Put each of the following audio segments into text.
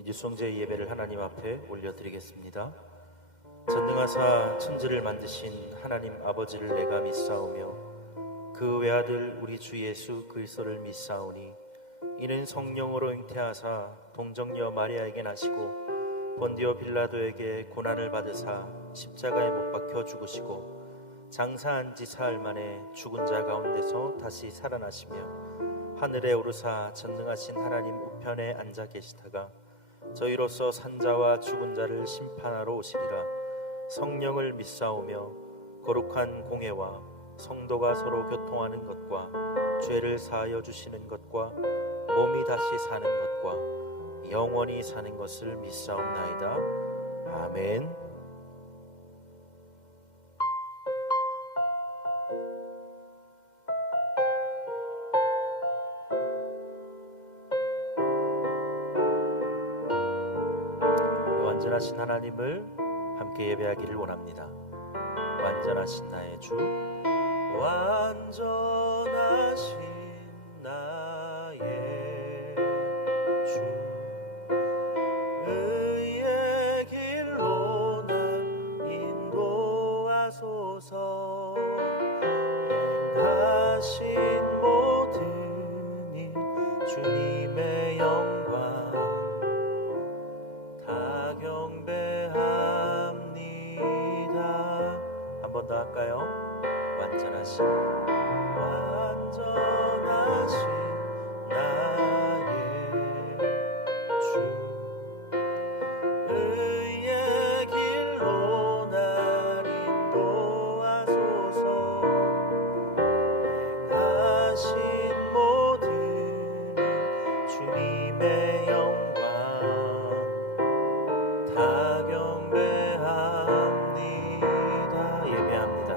우리 뉴성제의 예배를 하나님 앞에 올려드리겠습니다. 전능하사 천지를 만드신 하나님 아버지를 내가 믿사오며 그 외아들 우리 주 예수 그리스도를 믿사오니 이는 성령으로 잉태하사 동정녀 마리아에게 나시고 본디오 빌라도에게 고난을 받으사 십자가에 못 박혀 죽으시고 장사한 지 사흘 만에 죽은 자 가운데서 다시 살아나시며 하늘에 오르사 전능하신 하나님 우편에 앉아 계시다가 저희로서 산자와 죽은 자를 심판하러 오시리라. 성령을 믿사오며 거룩한 공회와 성도가 서로 교통하는 것과 죄를 사하여 주시는 것과 몸이 다시 사는 것과 영원히 사는 것을 믿사옵나이다. 아멘. 완전하신 하나님을 함께 예배하기를 원합니다. 완전하신 나의 주, 완전하신 나의 주, 의의 길로 날 인도하소서. 행하신 모든 일 주님의 영광 한 번 더 할까요? 완전하신 나의 주, 의의 길로 날 인도하소서. 행하신 모든 일 주님의 영광 다 경배합니다. 예배합니다.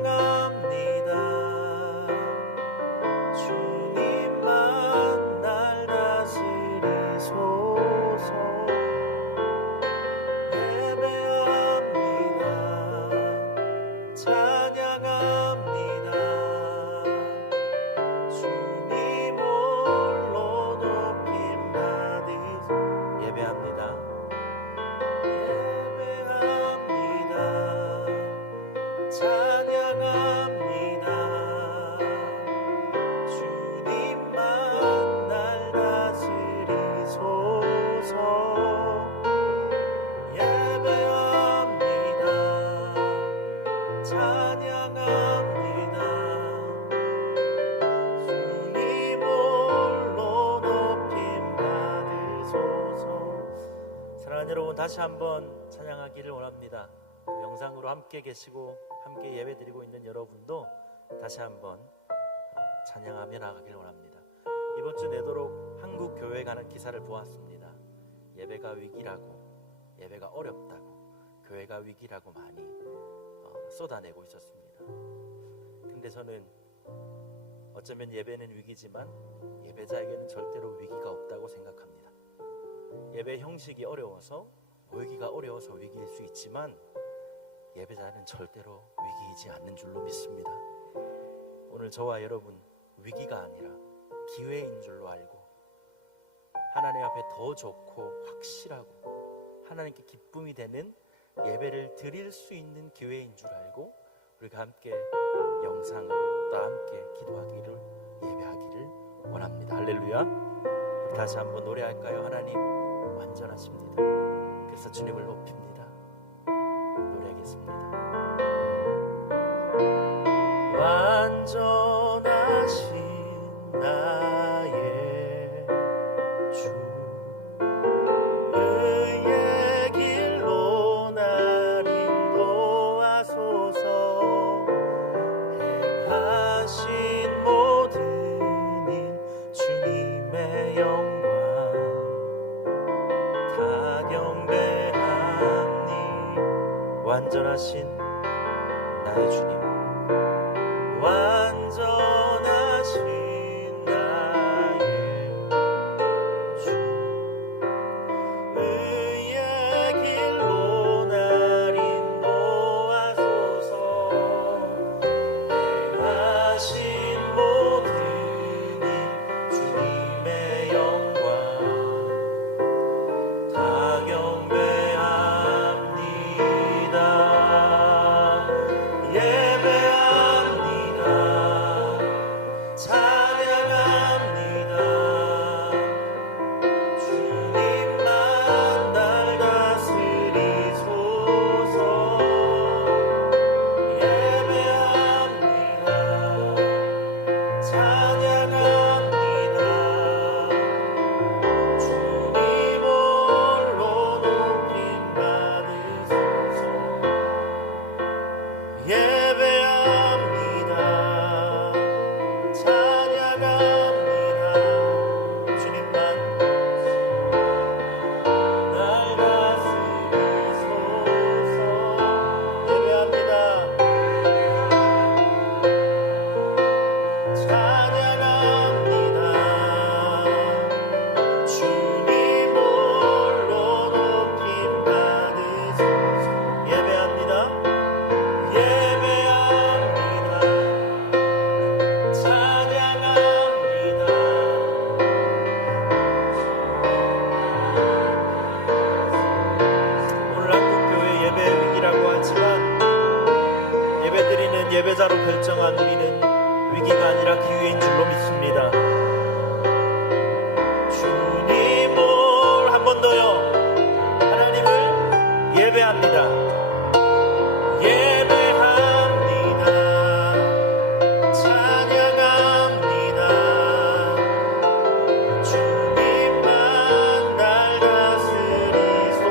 찬양합니다. 주님만 날 다스리소서. 예배합니다. 찬양합니다. 주님 홀로 높임 받으소. 예배합니다. 찬양합니다. 주님만 날 다스리소서. 예배합니다. 찬양합니다. 주님 홀로 높임 받으소서. 사랑하는 여러분, 다시 한번 찬양하기를 원합니다. 영상으로 함께 계시고 함께 예배드리고 있는 여러분도 다시 한번 찬양하며 나가길 원합니다. 이번 주 내도록 한국 교회에 가는 기사를 보았습니다. 예배가 위기라고, 예배가 어렵다고, 교회가 위기라고 많이 쏟아내고 있었습니다. 근데 저는 어쩌면 예배는 위기지만 예배자에게는 절대로 위기가 없다고 생각합니다. 예배 형식이 어려워서, 모이기가 어려워서 위기일 수 있지만 예배자는 절대로 위기이지 않는 줄로 믿습니다. 오늘 저와 여러분 위기가 아니라 기회인 줄로 알고 하나님 앞에 더 좋고 확실하고 하나님께 기쁨이 되는 예배를 드릴 수 있는 기회인 줄 알고 우리가 함께 영상으로 또 함께 기도하기를, 예배하기를 원합니다. 할렐루야. 우리 다시 한번 노래할까요? 하나님 완전하십니다. 그래서 주님을 높입니다. 노래하겠습니다. 완전하신 나의 주, 의의 길로 날 인도하소서. 행하신 모든 일 주님의 영광 다 경배하니. 완전하신 나의 주님, 완전하신 나의 주, 의의 길로 날 인도하소서. 행하신 모든 거기가 아니라 기회인 줄로 믿습니다. 주님을 한 번 더요. 하나님을 예배합니다. 예배합니다. 찬양합니다. 주님만 날 다스리소서.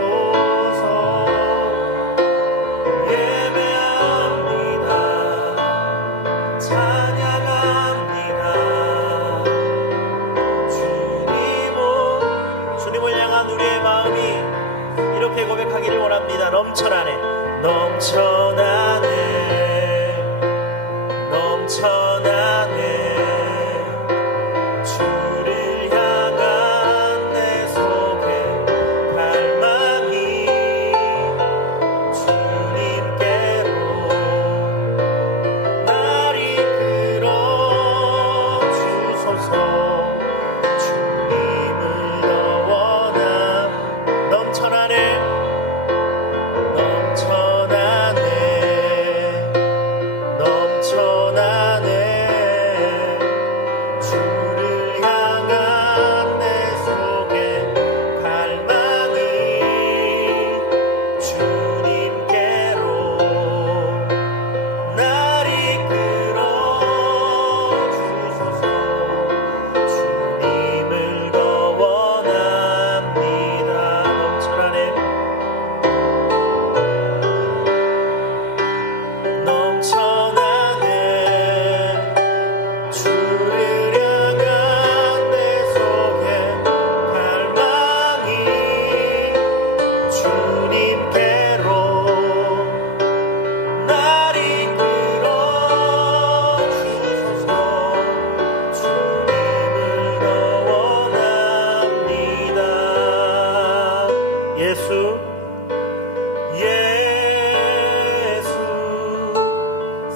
예배합니다. 찬양합니다. 주님을 향한 우리의 마음이 이렇게 고백하기를 원합니다. 넘쳐나네, 넘쳐나네, 넘쳐나네. 주를 향한 내 속에 갈망이 주님께로 날 이끌어 주소서. 주님을 더 원함. 넘쳐나네, 넘쳐나네, 넘쳐나네. 주를 향한 내 속에 갈망이 주님께로 날 이끌어 주소서. 주님을 더 원합니다. 넘쳐나네, 넘쳐나네. 주를 향한 내 속에 갈망이 주님께로 날 이끌어 주소서. 주님을 더 원합니다. 예수, 예수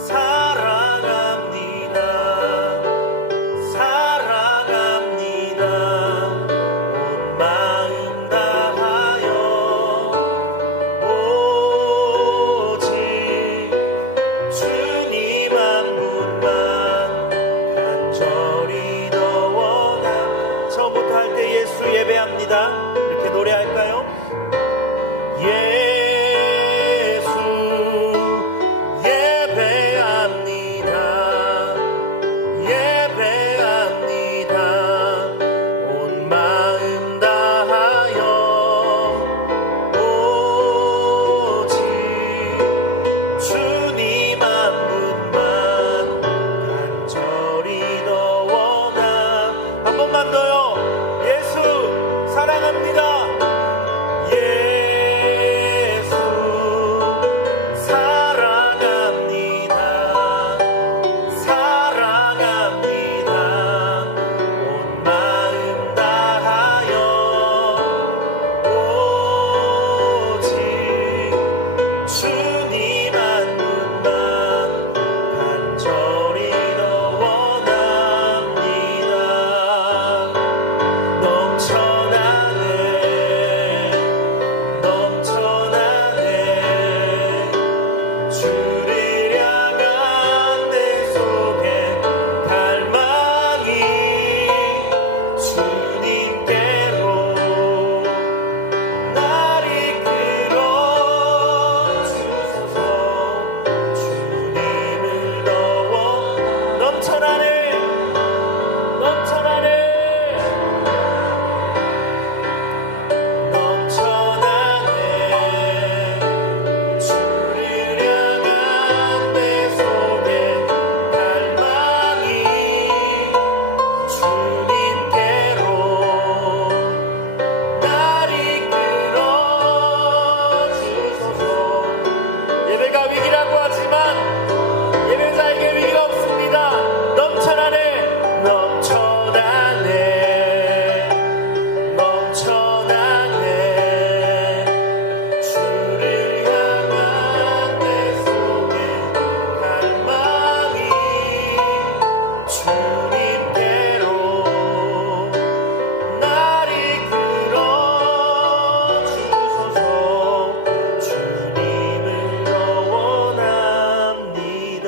사랑합니다. 사랑합니다. 온 마음 다하여 오직 주님 한 분만 간절히 더 원함. 처음부터 할 때 예수 예배합니다. 이렇게 노래할까요? 예수 예배합니다. 예배합니다. 온 마음 다하여 오직 주님 한 분만 간절히 더 원함. 한 번만 더요. 예수 사랑합니다. 예수 사랑합니다. 사랑합니다. 온 마음 다하여 오직 주님 한 분만 간절히 더 원합니다. 넘쳐나네, 넘쳐나네. 주를 향한 내 속에 갈망이 주님께로 날 이끌어 주소서. 주님을 더 넘쳐나네, 넘쳐나네, 넘쳐나네. 주를 향한 내 속에 갈망이 주님께로 날 이끌어 주소서. 예배가 위기라고 하지만 예배자에게 위기가 없습니다. 넘쳐나네, 넘쳐나네, 넘쳐나네. 주를 향한 내 속에 갈망이 주님께로 날 이끌어 주소서. 주님을 더 원합니다.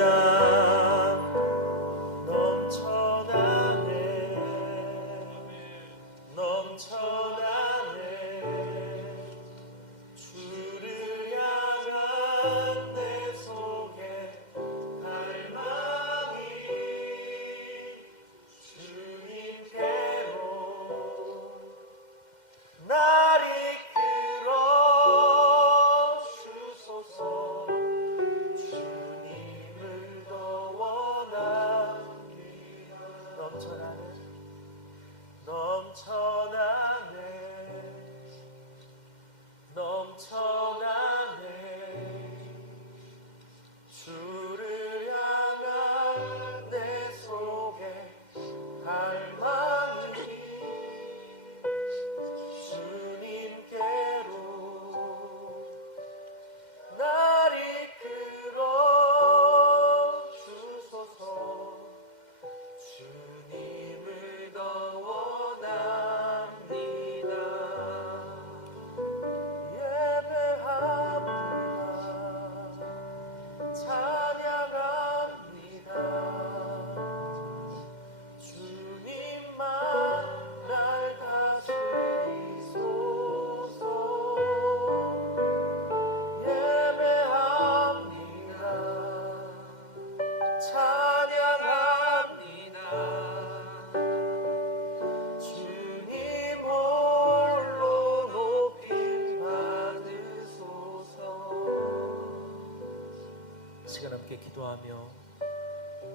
함께 기도하며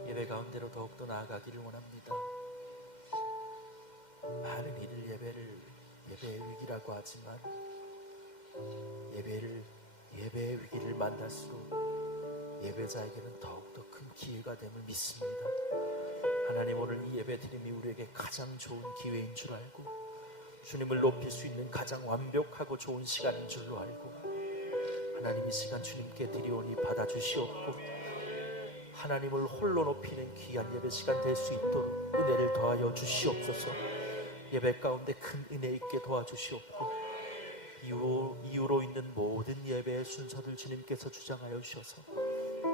예배 가운데로 더욱더 나아가기를 원합니다. 많은 이들 예배의 위기라고 하지만 예배의 위기를 만날수록 예배자에게는 더욱더 큰 기회가 됨을 믿습니다. 하나님, 오늘 이 예배 드림이 우리에게 가장 좋은 기회인 줄 알고, 주님을 높일 수 있는 가장 완벽하고 좋은 시간인 줄로 알고, 하나님 이 시간 주님께 드리오니 받아주시옵고, 하나님을 홀로 높이는 귀한 예배 시간 될 수 있도록 은혜를 더하여 주시옵소서. 예배 가운데 큰 은혜 있게 도와주시옵고, 이유로 있는 모든 예배의 순서들 주님께서 주장하여 주셔서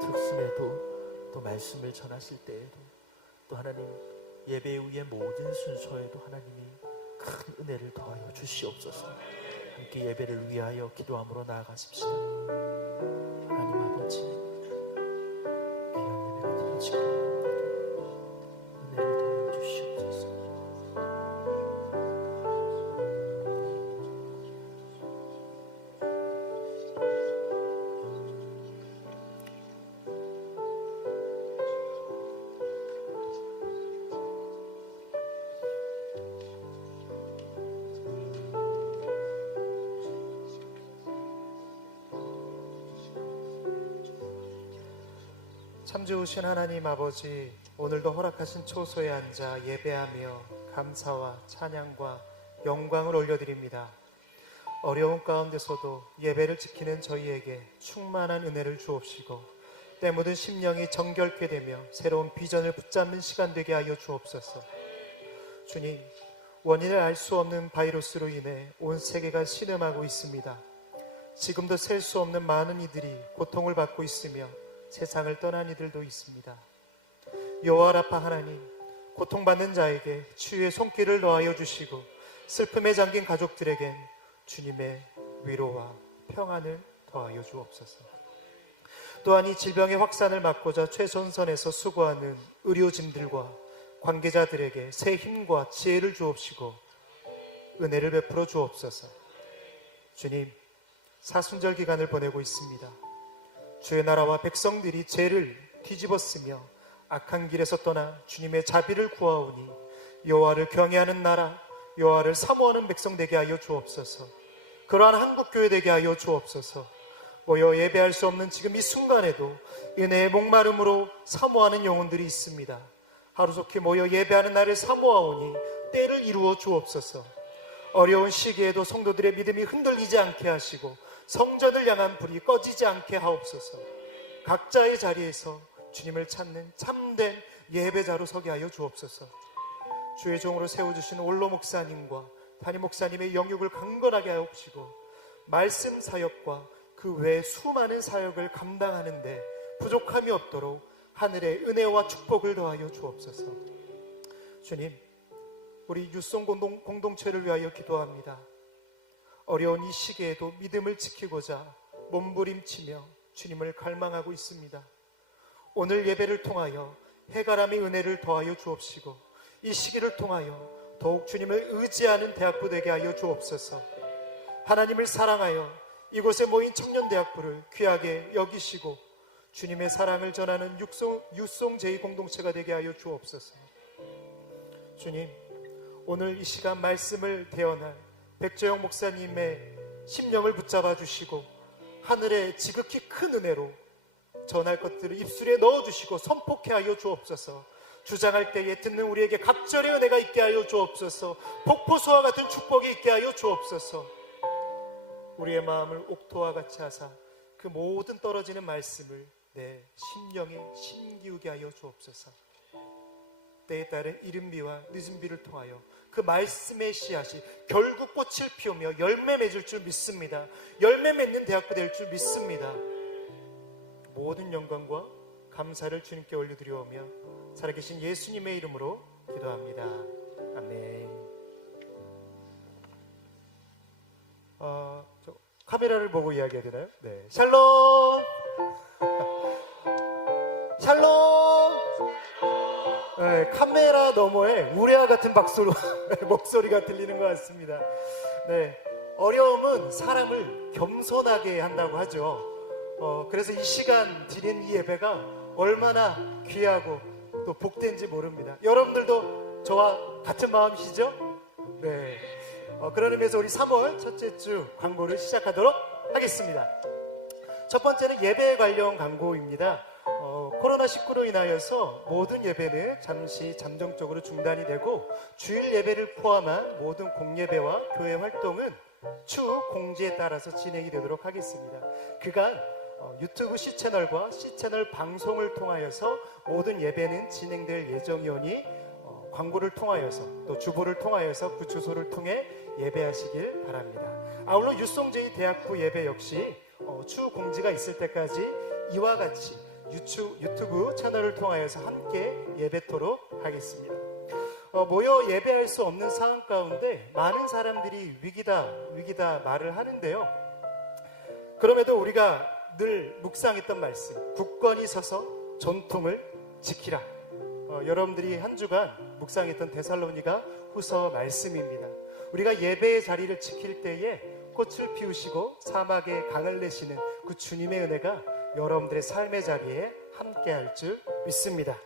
특순에도 또 말씀을 전하실 때에도 또 하나님 예배 후의 모든 순서에도 하나님이 큰 은혜를 더하여 주시옵소서. 함께 예배를 위하여 기도함으로 나아가십시다. 하나님 아버지, 귀한 예배가 드려지기를 원합니다. 은혜를 더하여 주시옵소서. 참 좋으신 하나님 아버지, 오늘도 허락하신 초소에 앉아 예배하며 감사와 찬양과 영광을 올려드립니다. 어려운 가운데서도 예배를 지키는 저희에게 충만한 은혜를 주옵시고, 때 묻은 심령이 정결케 되며 새로운 비전을 붙잡는 시간 되게 하여 주옵소서. 주님, 원인을 알 수 없는 바이러스로 인해 온 세계가 신음하고 있습니다. 지금도 셀 수 없는 많은 이들이 고통을 받고 있으며 세상을 떠난 이들도 있습니다. 여호와 라파 하나님, 고통받는 자에게 치유의 손길을 놓아여 주시고, 슬픔에 잠긴 가족들에겐 주님의 위로와 평안을 더하여 주옵소서. 또한 이 질병의 확산을 막고자 최선선에서 수고하는 의료진들과 관계자들에게 새 힘과 지혜를 주옵시고 은혜를 베풀어 주옵소서. 주님, 사순절 기간을 보내고 있습니다. 주의 나라와 백성들이 죄를 뒤집었으며 악한 길에서 떠나 주님의 자비를 구하오니 여호와를 경외하는 나라, 여호와를 사모하는 백성 되게 하여 주옵소서. 그러한 한국교회 되게 하여 주옵소서. 모여 예배할 수 없는 지금 이 순간에도 은혜의 목마름으로 사모하는 영혼들이 있습니다. 하루속히 모여 예배하는 날을 사모하오니 때를 이루어 주옵소서. 어려운 시기에도 성도들의 믿음이 흔들리지 않게 하시고 성전을 향한 불이 꺼지지 않게 하옵소서. 각자의 자리에서 주님을 찾는 참된 예배자로 서게 하여 주옵소서. 주의 종으로 세워주신 올로 목사님과 담임 목사님의 영역을 강건하게 하옵시고, 말씀 사역과 그 외 수많은 사역을 감당하는데 부족함이 없도록 하늘의 은혜와 축복을 더하여 주옵소서. 주님, 우리 유송 공동체를 위하여 기도합니다. 어려운 이 시기에도 믿음을 지키고자 몸부림치며 주님을 갈망하고 있습니다. 오늘 예배를 통하여 해가람의 은혜를 더하여 주옵시고, 이 시기를 통하여 더욱 주님을 의지하는 대학부 되게 하여 주옵소서. 하나님을 사랑하여 이곳에 모인 청년대학부를 귀하게 여기시고 주님의 사랑을 전하는 유송 제2공동체가 되게 하여 주옵소서. 주님, 오늘 이 시간 말씀을 대언할 백재영 목사님의 심령을 붙잡아 주시고 하늘의 지극히 큰 은혜로 전할 것들을 입술에 넣어주시고 선포케 하여 주옵소서. 주장할 때에 듣는 우리에게 갑절의 은혜가 있게 하여 주옵소서. 폭포수와 같은 축복이 있게 하여 주옵소서. 우리의 마음을 옥토와 같이 하사 그 모든 떨어지는 말씀을 내 심령에 심기우게 하여 주옵소서. 때에 따른 이른 비와 늦은 비를 통하여 그 말씀의 씨앗이 결국 꽃을 피우며 열매 맺을 줄 믿습니다. 열매 맺는 대학부 될 줄 믿습니다. 모든 영광과 감사를 주님께 올려드리오며 살아계신 예수님의 이름으로 기도합니다. 아멘. 카메라를 보고 이야기해야 되나요? 네. 샬롬! 샬롬! 네, 카메라 너머에 우레와 같은 박수로 목소리가 들리는 것 같습니다. 네, 어려움은 사람을 겸손하게 한다고 하죠. 그래서 이 시간 드린 이 예배가 얼마나 귀하고 또 복된지 모릅니다. 여러분들도 저와 같은 마음이시죠? 네. 그런 의미에서 우리 3월 첫째 주 광고를 시작하도록 하겠습니다. 첫 번째는 예배에 관련 광고입니다. 코로나19로 인하여서 모든 예배는 잠시 잠정적으로 중단이 되고 주일 예배를 포함한 모든 공예배와 교회 활동은 추후 공지에 따라서 진행이 되도록 하겠습니다. 그간 유튜브 C채널과 C채널 방송을 통하여서 모든 예배는 진행될 예정이오니 광고를 통하여서 또 주보를 통하여서 그 주소를 통해 예배하시길 바랍니다. 아울러 유송제이 대학부 예배 역시 추후 공지가 있을 때까지 이와 같이 유튜브 채널을 통하여서 함께 예배토록 하겠습니다. 모여 예배할 수 없는 상황 가운데 많은 사람들이 위기다 말을 하는데요. 그럼에도 우리가 늘 묵상했던 말씀, 굳건히 서서 전통을 지키라. 여러분들이 한 주간 묵상했던 데살로니가 후서 말씀입니다. 우리가 예배의 자리를 지킬 때에 꽃을 피우시고 사막에 강을 내시는 그 주님의 은혜가 여러분들의 삶의 자리에 함께할 줄 믿습니다.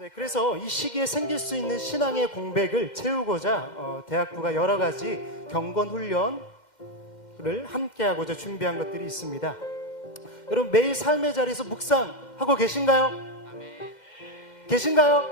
네, 그래서 이 시기에 생길 수 있는 신앙의 공백을 채우고자 대학부가 여러 가지 경건 훈련을 함께하고자 준비한 것들이 있습니다. 여러분 매일 삶의 자리에서 묵상하고 계신가요? 계신가요?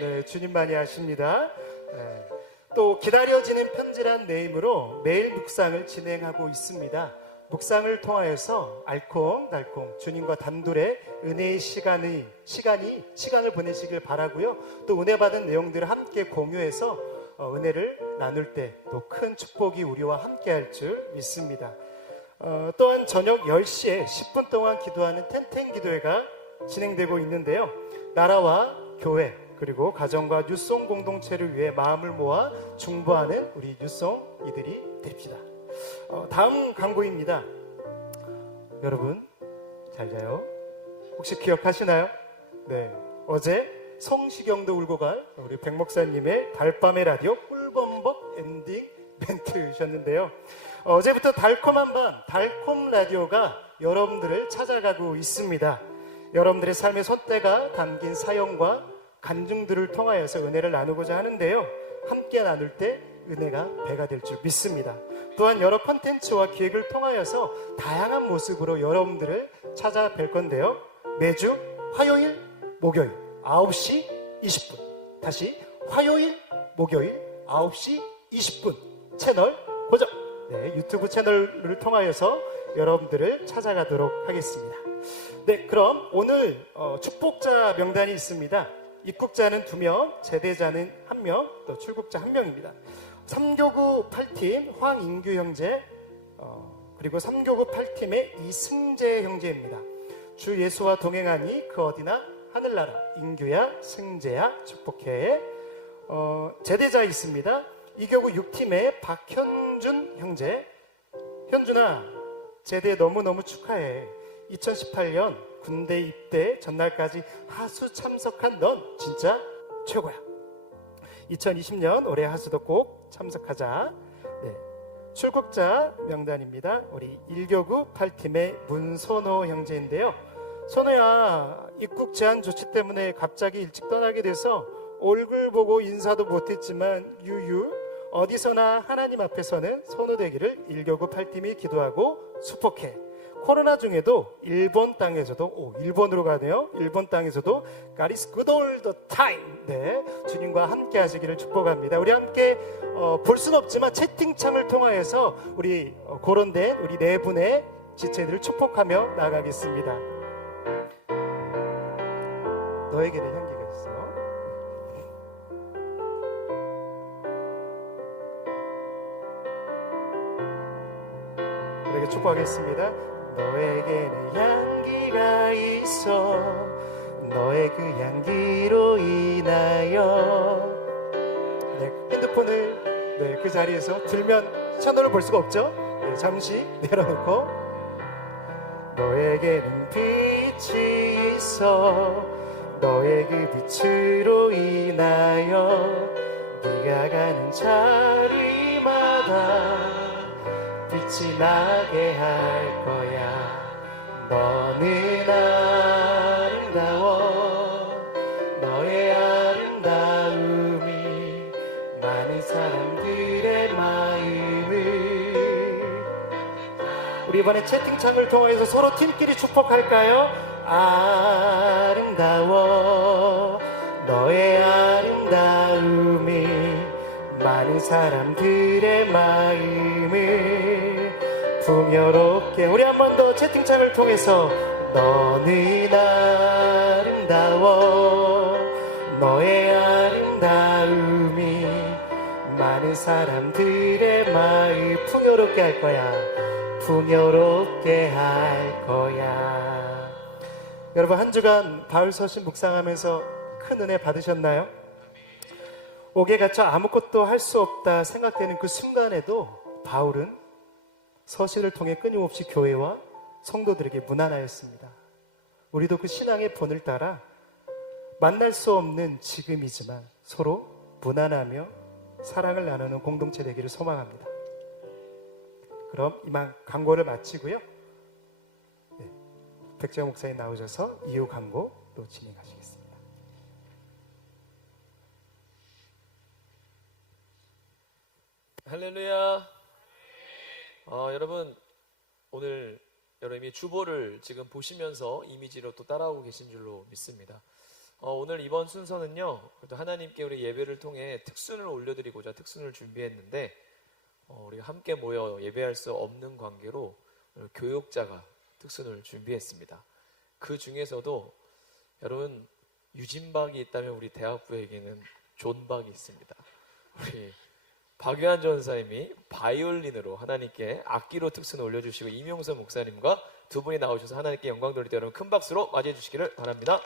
네, 주님만이 아십니다. 네. 또 기다려지는 편지란 네임으로 매일 묵상을 진행하고 있습니다. 묵상을 통하여서 알콩달콩 주님과 단둘의 은혜의 시간을 보내시길 바라고요. 또 은혜 받은 내용들을 함께 공유해서 은혜를 나눌 때 또 큰 축복이 우리와 함께할 줄 믿습니다. 또한 저녁 10시에 10분 동안 기도하는 텐텐 기도회가 진행되고 있는데요. 나라와 교회 그리고 가정과 뉴송 공동체를 위해 마음을 모아 중보하는 우리 뉴송 이들이 됩시다. 다음 광고입니다. 여러분 잘 자요? 혹시 기억하시나요? 네, 어제 성시경도 울고 갈 우리 백 목사님의 달밤의 라디오 꿀범벅 엔딩 멘트셨는데요. 어제부터 달콤한 밤 달콤 라디오가 여러분들을 찾아가고 있습니다. 여러분들의 삶의 손때가 담긴 사연과 간증들을 통하여서 은혜를 나누고자 하는데요. 함께 나눌 때 은혜가 배가 될 줄 믿습니다. 또한 여러 콘텐츠와 기획을 통하여서 다양한 모습으로 여러분들을 찾아뵐 건데요. 매주 화요일, 목요일 9시 20분 다시 화요일, 목요일 9시 20분 채널 고정. 네, 유튜브 채널을 통하여서 여러분들을 찾아가도록 하겠습니다. 네, 그럼 오늘 축복자 명단이 있습니다. 입국자는 2명, 제대자는 1명, 또 출국자 1명입니다. 3교구 8팀 황인규 형제, 그리고 3교구 8팀의 이승재 형제입니다. 주 예수와 동행하니 그 어디나 하늘나라 인규야 승재야 축복해. 제대자 있습니다. 2교구 6팀의 박현준 형제. 현준아, 제대 너무너무 축하해. 2018년 군대 입대 전날까지 하수 참석한 넌 진짜 최고야. 2020년 올해 하수도 꼭 참석하자. 네, 출국자 명단입니다. 우리 1교구 8팀의 문선호 형제인데요. 선호야, 입국 제한 조치 때문에 갑자기 일찍 떠나게 돼서 얼굴 보고 인사도 못했지만 유유 어디서나 하나님 앞에서는 선호되기를 1교구 8팀이 기도하고 수복해. 코로나 중에도 일본 땅에서도 일본으로 가네요. 일본 땅에서도 God is good all the time. 네, 주님과 함께 하시기를 축복합니다. 우리 함께 볼 수는 없지만 채팅창을 통하여서 우리 거론된 우리 네 분의 지체들을 축복하며 나가겠습니다. 너에게는 향기가 있어. 우리에게 축복하겠습니다. 너에게는 향기가 있어. 너의 그 향기로 인하여. 네, 핸드폰을 그 자리에서 들면 채널을 볼 수가 없죠. 네, 잠시 내려놓고. 너에게는 빛이 있어. 너의 그 빛으로 인하여 네가 가는 자리마다 빛이 나게 할 거야. 너는 아름다워 너의 아름다움이 많은 사람들의 마음을. 우리 이번에 채팅창을 통해서 서로 팀끼리 축복할까요? 아름다워 너의 아름다움이 많은 사람들의 마음을 풍요롭게. 우리 한 번 더 채팅창을 통해서 너는 아름다워 너의 아름다움이 많은 사람들의 마음 풍요롭게 할 거야. 풍요롭게 할 거야. 여러분, 한 주간 바울 서신 묵상하면서 큰 은혜 받으셨나요? 옥에 갇혀 아무것도 할 수 없다 생각되는 그 순간에도 바울은 서신을 통해 끊임없이 교회와 성도들에게 문안하였습니다. 우리도 그 신앙의 본을 따라 만날 수 없는 지금이지만 서로 문안하며 사랑을 나누는 공동체 되기를 소망합니다. 그럼 이만 광고를 마치고요. 백재영 목사님 나오셔서 이후 광고 또 진행하시겠습니다. 할렐루야. 여러분, 오늘 여러분이 주보를 지금 보시면서 이미지로 또 따라오고 계신 줄로 믿습니다. 오늘 이번 순서는요, 하나님께 우리 예배를 통해 특순을 올려드리고자 특순을 준비했는데, 우리가 함께 모여 예배할 수 없는 관계로 교육자가 특순을 준비했습니다. 그 중에서도 여러분, 유진박이 있다면 우리 대학부에게는 존박이 있습니다. 우리 박유한 전사님이 바이올린으로 하나님께 악기로 특순을 올려주시고, 이명선 목사님과 두 분이 나오셔서 하나님께 영광 돌릴 때 여러분 큰 박수로 맞이해 주시기를 바랍니다.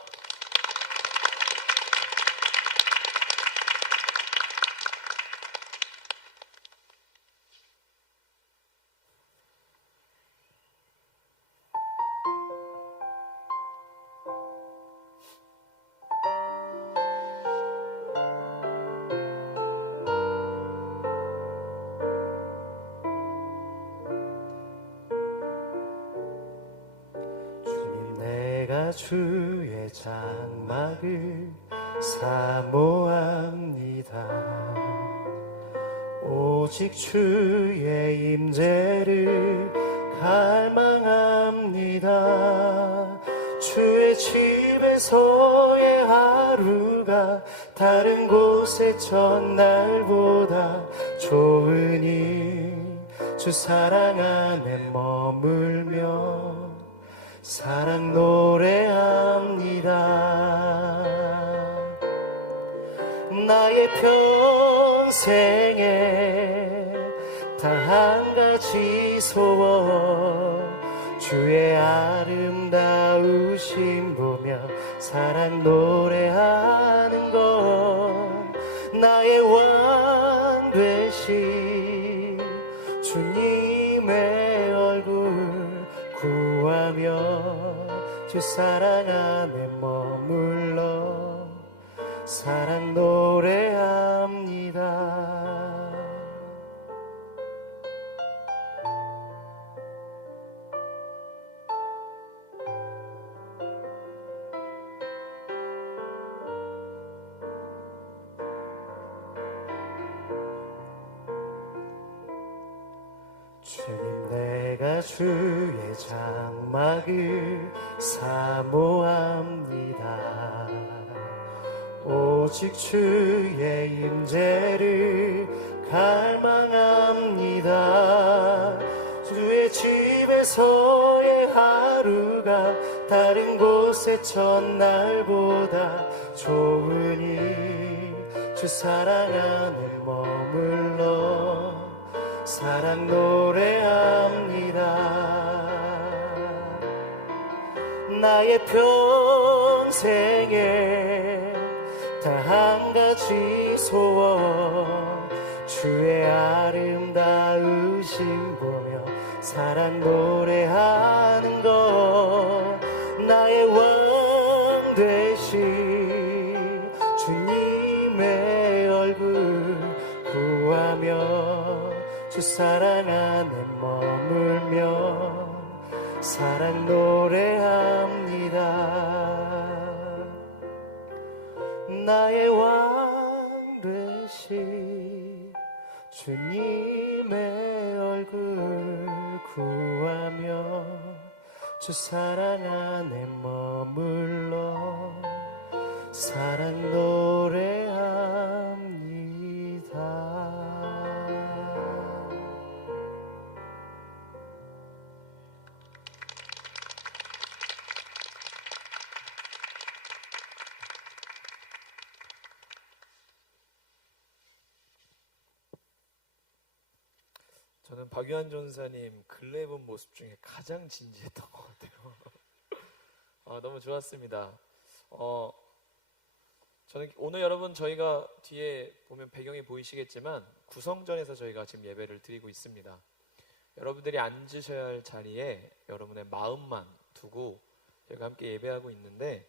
주의 장막을 사모합니다. 오직 주의 임재를 갈망합니다. 주의 집에서의 하루가 다른 곳의 첫날보다 좋으니 주 사랑 안에 머물며 사랑 노래합니다. 나의 평생에 다 한 가지 소원 주의 아름다우심 보며 사랑 노래하는 것. 나의 왕 되신 주님의 얼굴 구하며 주 사랑 안에 머물러 사랑 노래합니다. 주님, 내가 주의 장막을 사모합니다. 오직 주의 임재를 갈망합니다. 주의 집에서의 하루가 다른 곳의 첫날보다 좋으니 주 사랑 안에 머물러 사랑 노래합니다. 나의 평생에 다 한 가지 소원 주의 아름다우심 보며 사랑 노래하는 것. 나의 왕 되신 주님의 얼굴 구하며 주 사랑 안에 머물며 사랑 노래합니다. 나의 왕 되시 주님의 얼굴 구하며 주 사랑 안에 머물러 사랑 노래합니다. 저는 박유한 전사님 근래 본 모습 중에 가장 진지했던 것 같아요. 너무 좋았습니다. 저는 오늘 여러분 저희가 뒤에 보면 배경이 보이시겠지만 구성전에서 저희가 지금 예배를 드리고 있습니다. 여러분들이 앉으셔야 할 자리에 여러분의 마음만 두고 저희가 함께 예배하고 있는데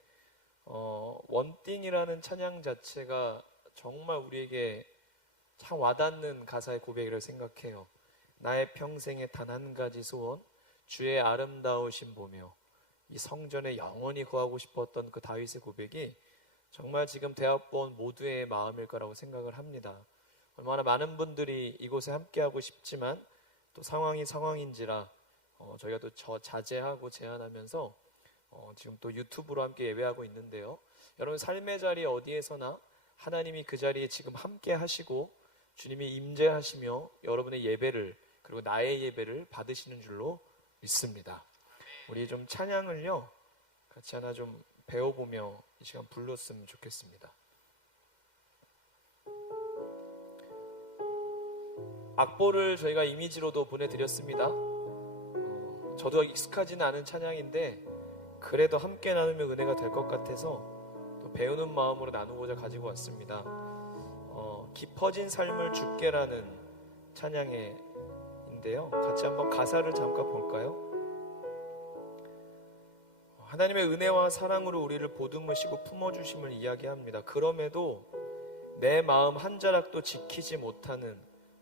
원띵이라는 찬양 자체가 정말 우리에게 참 와닿는 가사의 고백이라고 생각해요. 나의 평생에 단 한 가지 소원 주의 아름다우신 보며 이 성전에 영원히 거하고 싶었던 그 다윗의 고백이 정말 지금 대학본 모두의 마음일 거라고 생각을 합니다. 얼마나 많은 분들이 이곳에 함께하고 싶지만 또 상황이 상황인지라 저희가 또 자제하고 제한하면서 지금 또 유튜브로 함께 예배하고 있는데요. 여러분 삶의 자리 어디에서나 하나님이 그 자리에 지금 함께 하시고 주님이 임재하시며 여러분의 예배를 그리고 나의 예배를 받으시는 줄로 믿습니다. 우리 좀 찬양을요 같이 하나 좀 배워보며 이 시간 불렀으면 좋겠습니다. 악보를 저희가 이미지로도 보내드렸습니다. 저도 익숙하지는 않은 찬양인데 그래도 함께 나누면 은혜가 될 것 같아서 또 배우는 마음으로 나누고자 가지고 왔습니다. 깊어진 삶을 주께라는 찬양인데요. 같이 한번 가사를 잠깐 볼까요? 하나님의 은혜와 사랑으로 우리를 보듬으시고 품어주심을 이야기합니다. 그럼에도 내 마음 한 자락도 지키지 못하는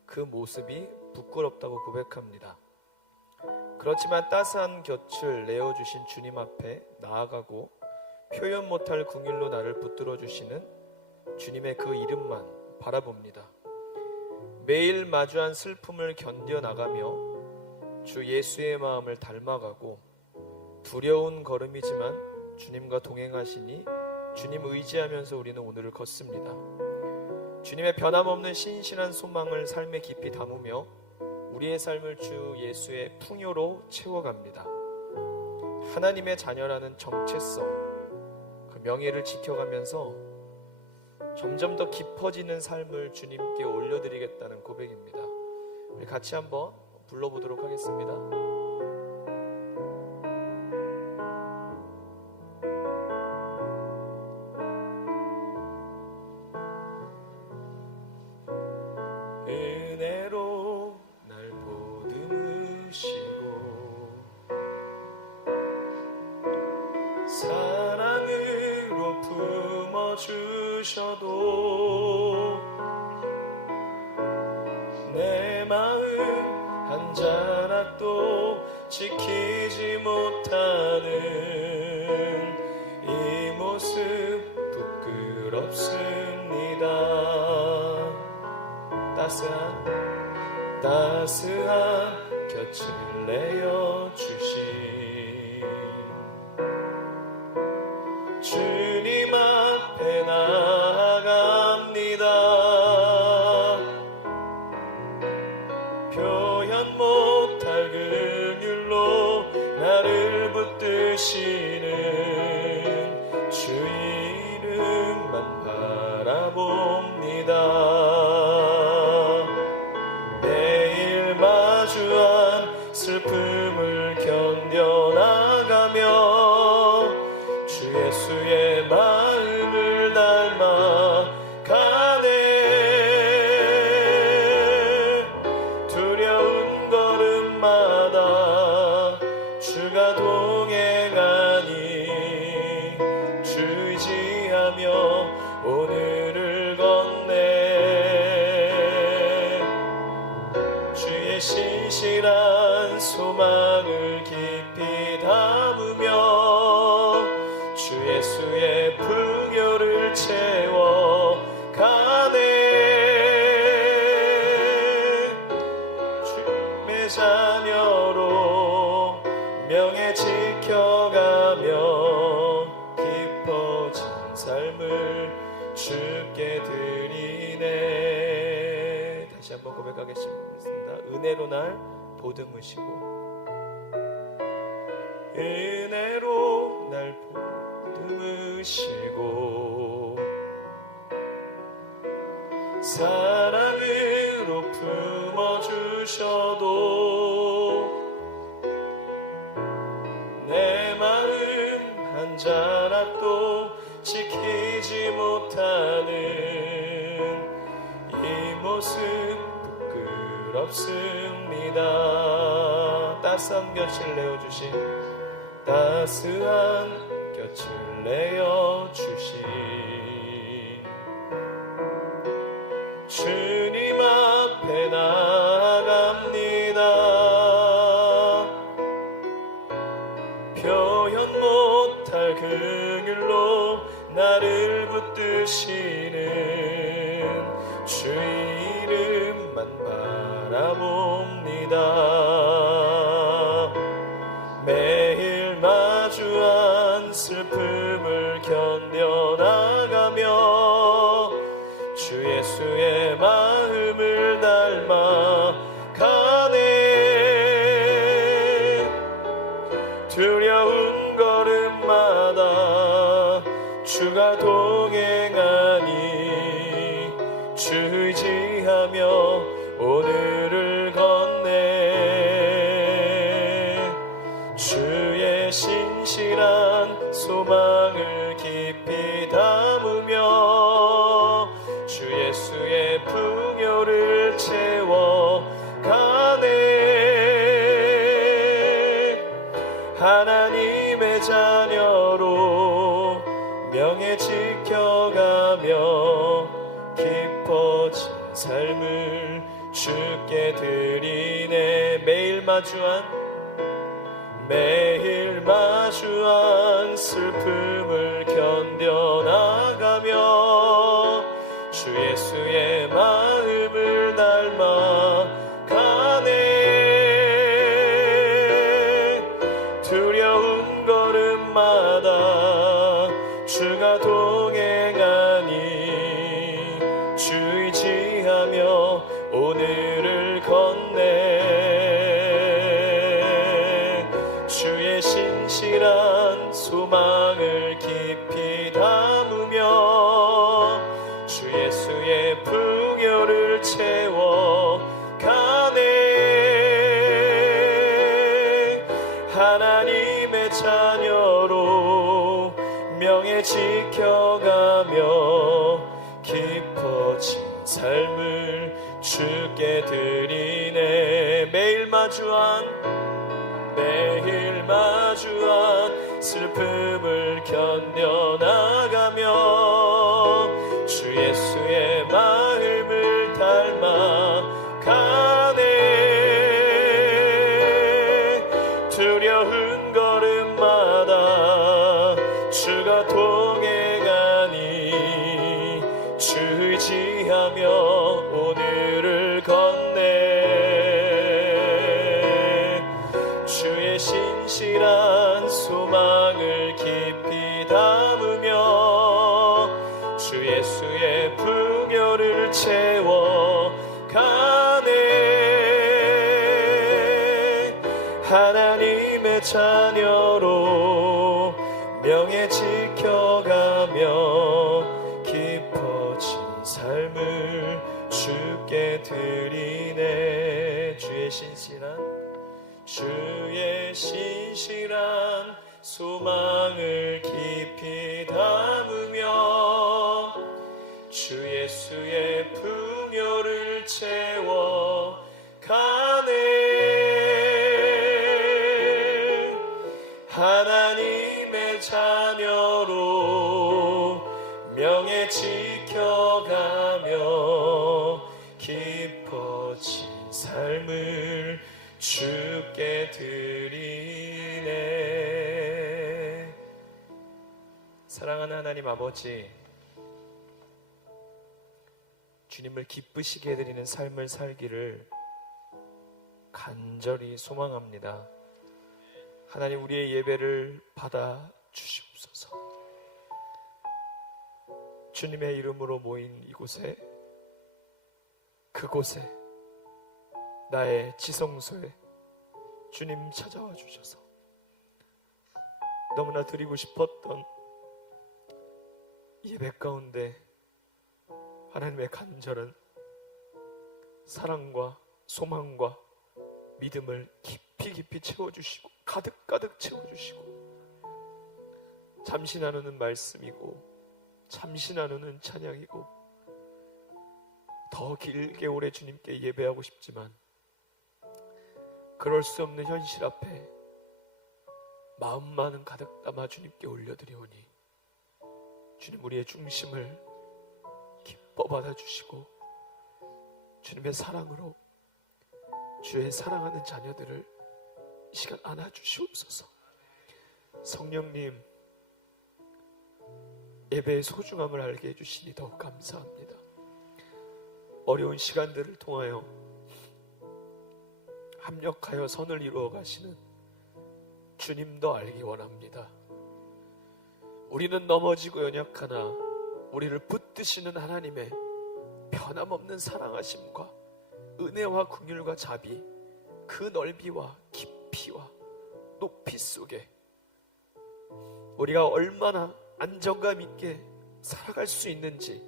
그 모습이 부끄럽다고 고백합니다. 그렇지만 따스한 곁을 내어주신 주님 앞에 나아가고 표현 못할 긍휼로 나를 붙들어 주시는 주님의 그 이름만 바라봅니다. 매일 마주한 슬픔을 견뎌나가며 주 예수의 마음을 닮아가고 두려운 걸음이지만 주님과 동행하시니 주님 의지하면서 우리는 오늘을 걷습니다. 주님의 변함없는 신실한 소망을 삶에 깊이 담으며 우리의 삶을 주 예수의 풍요로 채워갑니다. 하나님의 자녀라는 정체성, 그 명예를 지켜가면서 점점 더 깊어지는 삶을 주님께 올려드리겠다는 고백입니다. 우리 같이 한번 불러보도록 하겠습니다. 은혜로 날 보듬으시고 사랑으로 품어주셔도 내 마음 한 자락도 지키지 못하는 이 모습 부끄럽습니다. 따스한 곁을 내어주신 주님 앞에 나아갑니다. 표현 못할 긍휼로 나를 붙드시는 주 이름만 바라봅니다. 슬픔을 견뎌 주께 드리네. 다시 한번 고백하겠습니다. 은혜로 날 보듬으시고 은혜로 날 보듬으시고 사랑으로 품어주셔도 내 마음 한 자락도 지키지 못하는 이 모습 부끄럽습니다. 따스한 곁을 내어주신 따스한 곁을 내어주신 주님 앞에 나아갑니다. 표현 못할 긍휼로 나를 붙드시는 주의 이름만 바라봅니다. 매일 마주한 슬픔을 견뎌나가며 주 예수의 마음을 닮아 가네. 두려운 걸음마다 주가 동행하니 주 의지하며 오늘을 건네. 주의 신실한 소망을 깊이 담으며 주 예수의 풍요를 채워 가네. 하나님의 자녀로 명예 지켜가며 깊어진 삶을 주께 드리네. 매일 마주한 슬픔을 견뎌나가며 주 예수의 마음을 닮아 가네. 두려운 걸음마다 주가 동행하니 주 의지하며 오늘을 건네. 주의 신실한 소망을 깊이 담으며 주 예수의 풍요를 채워 가네. 하나님의 자녀로 명예 지켜가며 깊어진 삶을 주께 드리네. 매일 마주한 슬픔을 견뎌나가며 주 예수의 마음을 닮아 가네. 두려운 걸음마다 주가 동행하니 주 의지하며 오늘을 건네. 주의 신실한 소망을 깊이 담으며 주 예수의 풍요를 채워 가네. 하나님의 자녀로 명예 지켜가며 깊어진 삶을 주께 드리네. 주의 신실한 소망을 깊이 담으며 주 예수의 풍요를 채워 가네. 하나님의 자녀로 명예 지켜가며 깊어진 삶을 주께 드리네. 사랑하는 하나님 아버지, 주님을 기쁘시게 해드리는 삶을 살기를 간절히 소망합니다. 하나님, 우리의 예배를 받아 주시옵소서. 주님의 이름으로 모인 이곳에, 그곳에, 나의 지성소에 주님 찾아와 주셔서 너무나 드리고 싶었던 예배 가운데 하나님의 간절한 사랑과 소망과 믿음을 깊이 채워주시고 가득 채워주시고, 잠시 나누는 말씀이고 잠시 나누는 찬양이고 더 길게 오래 주님께 예배하고 싶지만 그럴 수 없는 현실 앞에 마음만은 가득 담아 주님께 올려드리오니 주님, 우리의 중심을 기뻐 받아주시고 주님의 사랑으로 주의 사랑하는 자녀들을 이 시간 안아주시옵소서. 성령님, 예배의 소중함을 알게 해주시니 더욱 감사합니다. 어려운 시간들을 통하여 합력하여 선을 이루어 가시는 주님도 알기 원합니다. 우리는 넘어지고 연약하나 우리를 붙드시는 하나님의 변함없는 사랑하심과 은혜와 긍휼과 자비, 그 넓이와 깊이와 높이 속에 우리가 얼마나 안정감 있게 살아갈 수 있는지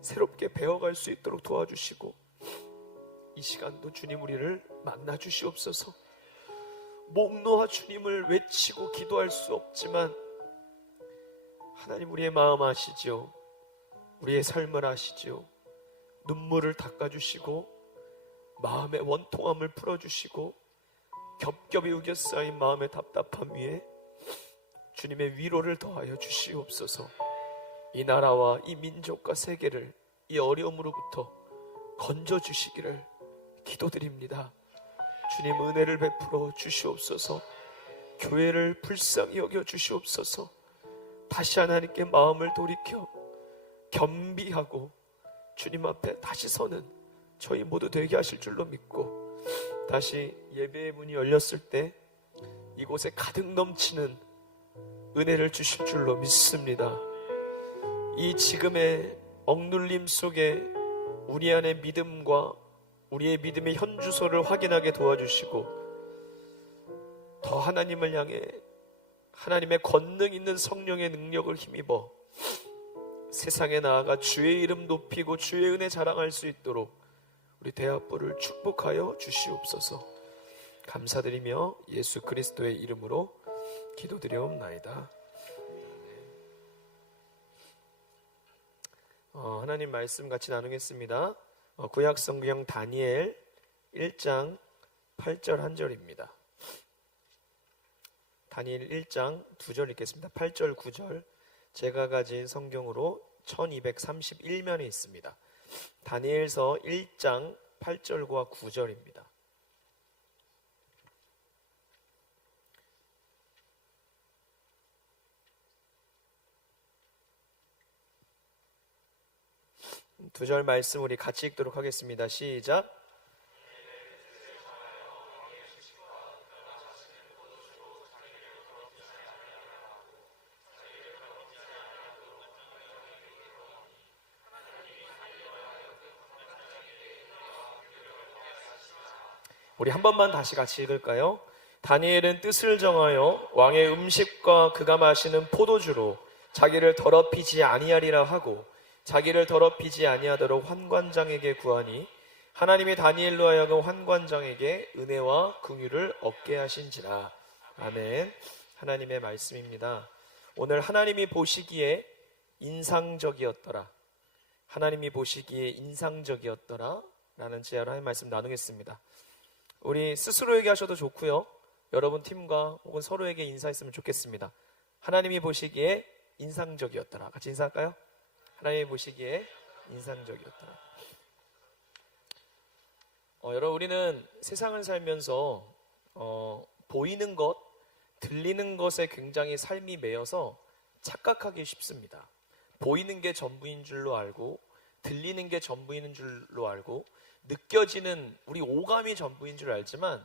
새롭게 배워갈 수 있도록 도와주시고, 이 시간도 주님 우리를 만나 주시옵소서. 목 놓아 주님을 외치고 기도할 수 없지만 하나님, 우리의 마음 아시죠? 우리의 삶을 아시죠? 눈물을 닦아주시고 마음의 원통함을 풀어주시고 겹겹이 우겨 쌓인 마음의 답답함 위에 주님의 위로를 더하여 주시옵소서. 이 나라와 이 민족과 세계를 이 어려움으로부터 건져주시기를 기도드립니다. 주님, 은혜를 베풀어 주시옵소서. 교회를 불쌍히 여겨 주시옵소서. 다시 하나님께 마음을 돌이켜 겸비하고 주님 앞에 다시 서는 저희 모두 되게 하실 줄로 믿고, 다시 예배의 문이 열렸을 때 이곳에 가득 넘치는 은혜를 주실 줄로 믿습니다. 이 지금의 억눌림 속에 우리 안의 믿음과 우리의 믿음의 현주소를 확인하게 도와주시고, 더 하나님을 향해 하나님의 권능 있는 성령의 능력을 힘입어 세상에 나아가 주의 이름 높이고 주의 은혜 자랑할 수 있도록 우리 대학부를 축복하여 주시옵소서. 감사드리며 예수 그리스도의 이름으로 기도드려옵나이다. 하나님 말씀 같이 나누겠습니다. 구약 성경 다니엘 1장 8절 1절입니다. 다니엘 1장 2절 읽겠습니다. 8절 9절 제가 가진 성경으로 1231면에 있습니다. 다니엘서 1장 8절과 9절입니다. 두 절 말씀 우리 같이 읽도록 하겠습니다. 시작. 우리 한 번만 다시 같이 읽을까요? 다니엘은 뜻을 정하여 왕의 음식과 그가 마시는 포도주로 자기를 더럽히지 아니하리라 하고 자기를 더럽히지 아니하도록 환관장에게 구하니 하나님이 다니엘로 하여금 환관장에게 은혜와 긍휼을 얻게 하신지라. 아멘. 하나님의 말씀입니다. 오늘 하나님이 보시기에 인상적이었더라, 하나님이 보시기에 인상적이었더라 라는 제안으로 하나님의 말씀 나누겠습니다. 우리 스스로에게 하셔도 좋고요, 여러분 팀과 혹은 서로에게 인사했으면 좋겠습니다. 하나님이 보시기에 인상적이었더라. 같이 인사할까요? 하나님이 보시기에 인상적이었더라. 여러분, 우리는 세상을 살면서 보이는 것, 들리는 것에 굉장히 삶이 매여서 착각하기 쉽습니다. 보이는 게 전부인 줄로 알고, 들리는 게 전부인 줄로 알고, 느껴지는 우리 오감이 전부인 줄 알지만,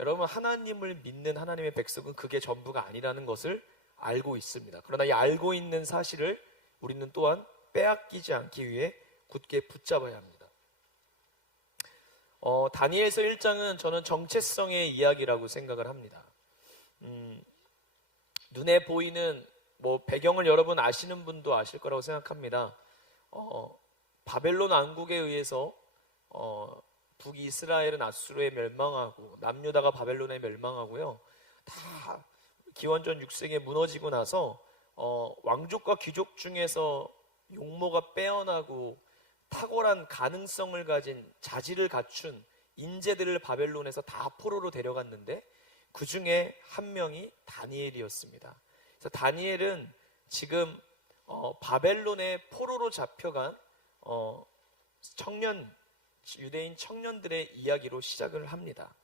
여러분, 하나님을 믿는 하나님의 백성은 그게 전부가 아니라는 것을 알고 있습니다. 그러나 이 알고 있는 사실을 우리는 또한 빼앗기지 않기 위해 굳게 붙잡아야 합니다. 다니엘서 1장은 저는 정체성의 이야기라고 생각을 합니다. 눈에 보이는 배경을 여러분 아시는 분도 아실 거라고 생각합니다. 바벨론 왕국에 의해서 북이스라엘은 아수르에 멸망하고 남유다가 바벨론에 멸망하고요. 다 기원전 6세기에 무너지고 나서 왕족과 귀족 중에서 용모가 빼어나고 탁월한 가능성을 가진 자질을 갖춘 인재들을 바벨론에서 다 포로로 데려갔는데 그 중에 한 명이 다니엘이었습니다. 그래서 다니엘은 지금 바벨론의 포로로 잡혀간 유대인 청년들의 이야기로 시작을 합니다.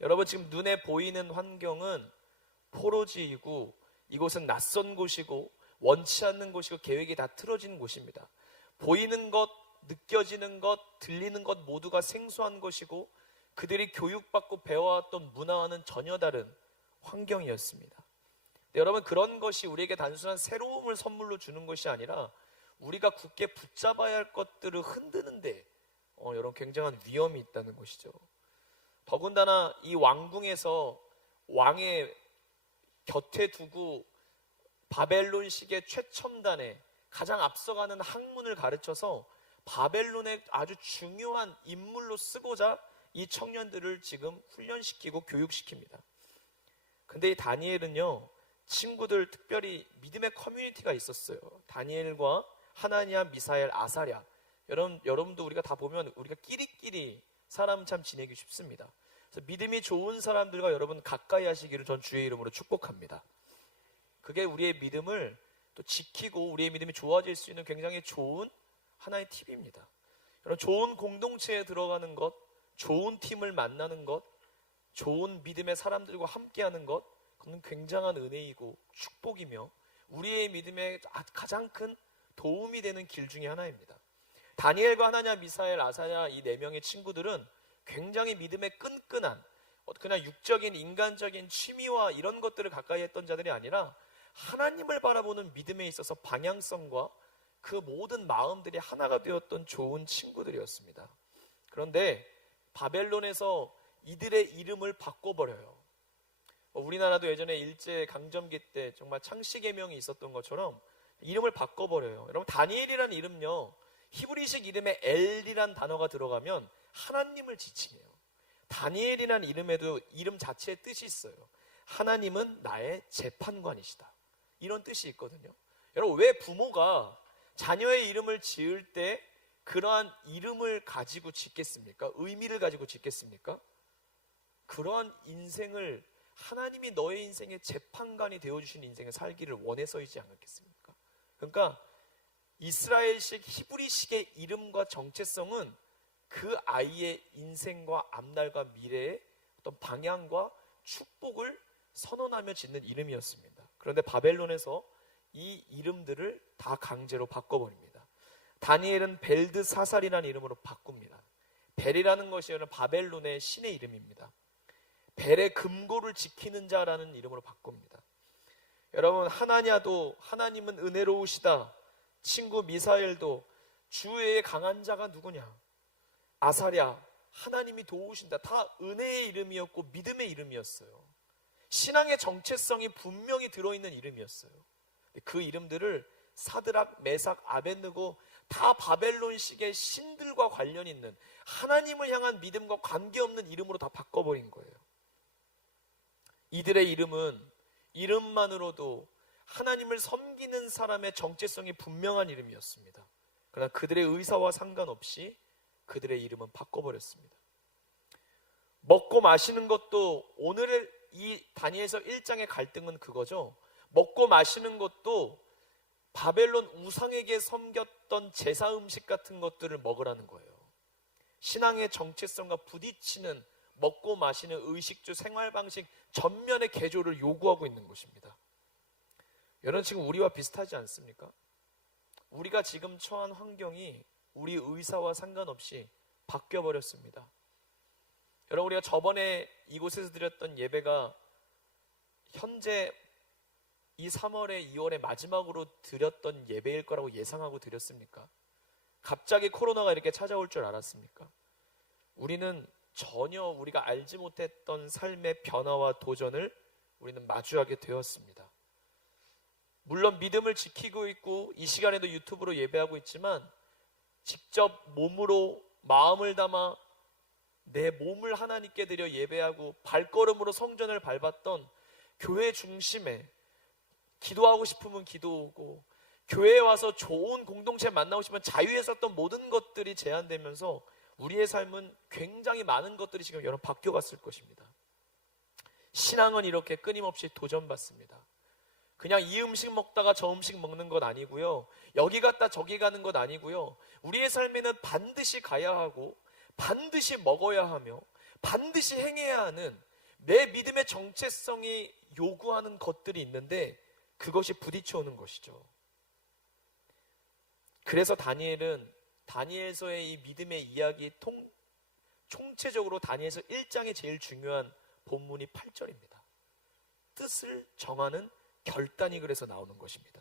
여러분, 지금 눈에 보이는 환경은 포로지이고 이곳은 낯선 곳이고 원치 않는 곳이고 계획이 다 틀어진 곳입니다. 보이는 것, 느껴지는 것, 들리는 것 모두가 생소한 것이고 그들이 교육받고 배워왔던 문화와는 전혀 다른 환경이었습니다. 여러분, 그런 것이 우리에게 단순한 새로움을 선물로 주는 것이 아니라 우리가 굳게 붙잡아야 할 것들을 흔드는데 여러분 굉장한 위험이 있다는 것이죠. 더군다나 이 왕궁에서 왕의 곁에 두고 바벨론식의 최첨단의 가장 앞서가는 학문을 가르쳐서 바벨론의 아주 중요한 인물로 쓰고자 이 청년들을 지금 훈련시키고 교육시킵니다. 근데 이 다니엘은요, 친구들, 특별히 믿음의 커뮤니티가 있었어요. 다니엘과 하나니아, 미사엘, 아사랴. 여러분도 우리가 다 보면 우리가 끼리끼리 사람 참 지내기 쉽습니다. 그래서 믿음이 좋은 사람들과 여러분 가까이 하시기를 전 주의 이름으로 축복합니다. 그게 우리의 믿음을 또 지키고 우리의 믿음이 좋아질 수 있는 굉장히 좋은 하나의 팁입니다. 여러분, 좋은 공동체에 들어가는 것, 좋은 팀을 만나는 것, 좋은 믿음의 사람들과 함께하는 것, 그건 굉장한 은혜이고 축복이며 우리의 믿음에 가장 큰 도움이 되는 길 중에 하나입니다. 다니엘과 하나냐, 미사엘, 아사야 이 네 명의 친구들은 굉장히 믿음에 끈끈한 그냥 육적인 인간적인 취미와 이런 것들을 가까이 했던 자들이 아니라 하나님을 바라보는 믿음에 있어서 방향성과 그 모든 마음들이 하나가 되었던 좋은 친구들이었습니다. 그런데 바벨론에서 이들의 이름을 바꿔버려요. 우리나라도 예전에 일제강점기 때 정말 창씨개명이 있었던 것처럼 이름을 바꿔버려요. 여러분, 다니엘이라는 이름요, 히브리식 이름에 엘이란 단어가 들어가면 하나님을 지칭해요. 다니엘이라는 이름에도 이름 자체의 뜻이 있어요. 하나님은 나의 재판관이시다, 이런 뜻이 있거든요. 여러분, 왜 부모가 자녀의 이름을 지을 때 그러한 이름을 가지고 짓겠습니까? 의미를 가지고 짓겠습니까? 그러한 인생을 하나님이 너의 인생의 재판관이 되어주신 인생을 살기를 원해서이지 않겠습니까? 그러니까 이스라엘식 히브리식의 이름과 정체성은 그 아이의 인생과 앞날과 미래의 어떤 방향과 축복을 선언하며 짓는 이름이었습니다. 그런데 바벨론에서 이 이름들을 다 강제로 바꿔버립니다. 다니엘은 벨드사살이라는 이름으로 바꿉니다. 벨이라는 것이 바벨론의 신의 이름입니다. 벨의 금고를 지키는 자라는 이름으로 바꿉니다. 여러분, 하나냐도 하나님은 은혜로우시다, 친구 미사엘도 주의 강한 자가 누구냐, 아사랴 하나님이 도우신다, 다 은혜의 이름이었고 믿음의 이름이었어요. 신앙의 정체성이 분명히 들어있는 이름이었어요. 그 이름들을 사드락, 메삭, 아벳느고 다 바벨론식의 신들과 관련 있는 하나님을 향한 믿음과 관계없는 이름으로 다 바꿔버린 거예요. 이들의 이름은 이름만으로도 하나님을 섬기는 사람의 정체성이 분명한 이름이었습니다. 그러나 그들의 의사와 상관없이 그들의 이름은 바꿔버렸습니다. 먹고 마시는 것도 오늘의 이 다니엘서 1장의 갈등은 그거죠. 먹고 마시는 것도 바벨론 우상에게 섬겼던 제사 음식 같은 것들을 먹으라는 거예요. 신앙의 정체성과 부딪히는 먹고 마시는 의식주, 생활방식 전면의 개조를 요구하고 있는 것입니다. 여러분, 지금 우리와 비슷하지 않습니까? 우리가 지금 처한 환경이 우리 의사와 상관없이 바뀌어버렸습니다. 여러분, 우리가 저번에 이곳에서 드렸던 예배가 현재 이 3월에 2월에 마지막으로 드렸던 예배일 거라고 예상하고 드렸습니까? 갑자기 코로나가 이렇게 찾아올 줄 알았습니까? 우리는 전혀 우리가 알지 못했던 삶의 변화와 도전을 우리는 마주하게 되었습니다. 물론 믿음을 지키고 있고 이 시간에도 유튜브로 예배하고 있지만 직접 몸으로 마음을 담아 내 몸을 하나님께 드려 예배하고 발걸음으로 성전을 밟았던 교회 중심에 기도하고 싶으면 기도하고 교회에 와서 좋은 공동체 만나고 싶으면 자유에 썼던 모든 것들이 제한되면서 우리의 삶은 굉장히 많은 것들이 지금 여러분 바뀌어갔을 것입니다. 신앙은 이렇게 끊임없이 도전받습니다. 그냥 이 음식 먹다가 저 음식 먹는 것 아니고요. 여기 갔다 저기 가는 것 아니고요. 우리의 삶에는 반드시 가야 하고 반드시 먹어야 하며 반드시 행해야 하는 내 믿음의 정체성이 요구하는 것들이 있는데 그것이 부딪혀오는 것이죠. 그래서 다니엘서의 이 믿음의 이야기 총체적으로 다니엘서 1장의 제일 중요한 본문이 8절입니다. 뜻을 정하는 결단이 그래서 나오는 것입니다.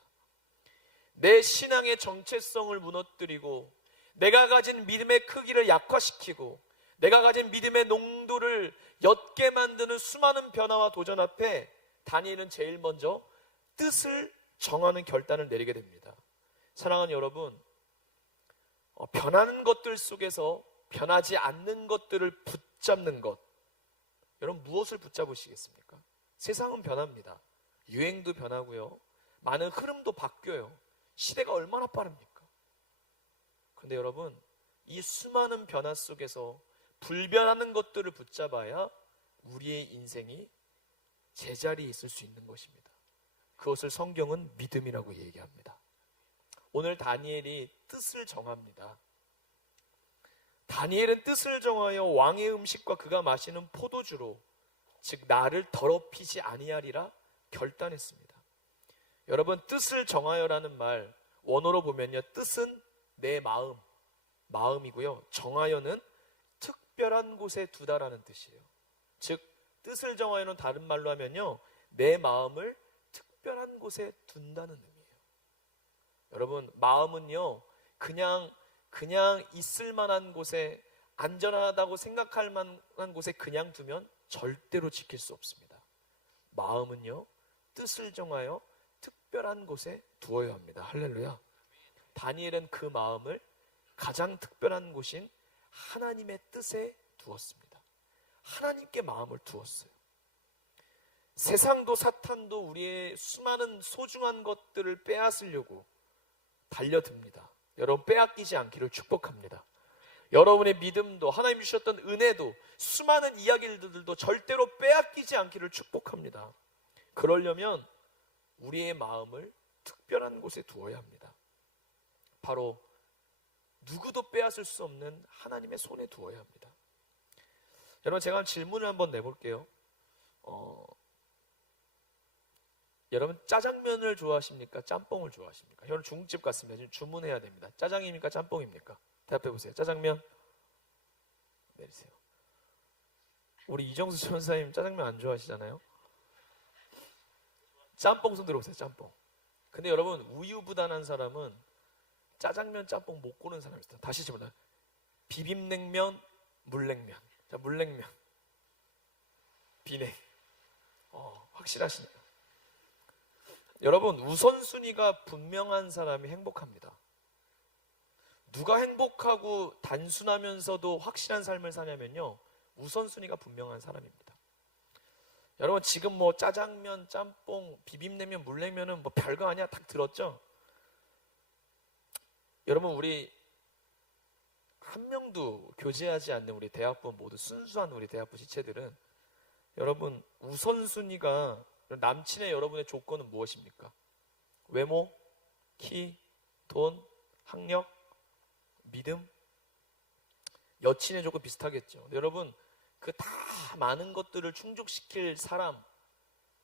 내 신앙의 정체성을 무너뜨리고 내가 가진 믿음의 크기를 약화시키고 내가 가진 믿음의 농도를 옅게 만드는 수많은 변화와 도전 앞에 다니엘은 제일 먼저 뜻을 정하는 결단을 내리게 됩니다. 사랑하는 여러분, 변하는 것들 속에서 변하지 않는 것들을 붙잡는 것, 여러분 무엇을 붙잡으시겠습니까? 세상은 변합니다. 유행도 변하고요. 많은 흐름도 바뀌어요. 시대가 얼마나 빠릅니까? 그런데 여러분, 이 수많은 변화 속에서 불변하는 것들을 붙잡아야 우리의 인생이 제자리에 있을 수 있는 것입니다. 그것을 성경은 믿음이라고 얘기합니다. 오늘 다니엘이 뜻을 정합니다. 다니엘은 뜻을 정하여 왕의 음식과 그가 마시는 포도주로 즉 나를 더럽히지 아니하리라 결단했습니다. 여러분, 뜻을 정하여라는 말 원어로 보면요, 뜻은 내 마음이고요, 정하여는 특별한 곳에 두다라는 뜻이에요. 즉 뜻을 정하여는 다른 말로 하면요, 내 마음을 특별한 곳에 둔다는 의미예요. 여러분, 마음은요 그냥 있을 만한 곳에, 안전하다고 생각할 만한 곳에 그냥 두면 절대로 지킬 수 없습니다. 마음은요 뜻을 정하여 특별한 곳에 두어야 합니다. 할렐루야. 다니엘은 그 마음을 가장 특별한 곳인 하나님의 뜻에 두었습니다. 하나님께 마음을 두었어요. 세상도 사탄도 우리의 수많은 소중한 것들을 빼앗으려고 달려듭니다. 여러분, 빼앗기지 않기를 축복합니다. 여러분의 믿음도, 하나님 주셨던 은혜도, 수많은 이야기들도 절대로 빼앗기지 않기를 축복합니다. 그러려면 우리의 마음을 특별한 곳에 두어야 합니다. 바로 누구도 빼앗을 수 없는 하나님의 손에 두어야 합니다. 여러분, 제가 질문을 한번 내볼게요. 여러분, 짜장면을 좋아하십니까? 짬뽕을 좋아하십니까? 여러분, 중국집 갔습니다. 지금 주문해야 됩니다. 짜장입니까? 짬뽕입니까? 대답해 보세요. 짜장면? 내리세요. 우리 이정수 전사님 짜장면 안 좋아하시잖아요? 짬뽕 손 들어보세요. 짬뽕. 근데 여러분, 우유부단한 사람은 짜장면, 짬뽕 못 고르는 사람이 있어요. 다시 질문해요. 비빔냉면, 물냉면. 자, 물냉면. 비냉. 확실하시네요. 여러분, 우선순위가 분명한 사람이 행복합니다. 누가 행복하고 단순하면서도 확실한 삶을 사냐면요, 우선순위가 분명한 사람입니다. 여러분, 지금 뭐 짜장면, 짬뽕, 비빔냉면, 물냉면은 뭐 별거 아니야 딱 들었죠? 여러분, 우리 한 명도 교제하지 않는 우리 대학부 모두 순수한 우리 대학부 지체들은 여러분, 우선순위가 남친의 여러분의 조건은 무엇입니까? 외모, 키, 돈, 학력, 믿음? 여친의 조건 비슷하겠죠. 여러분, 그 다 많은 것들을 충족시킬 사람,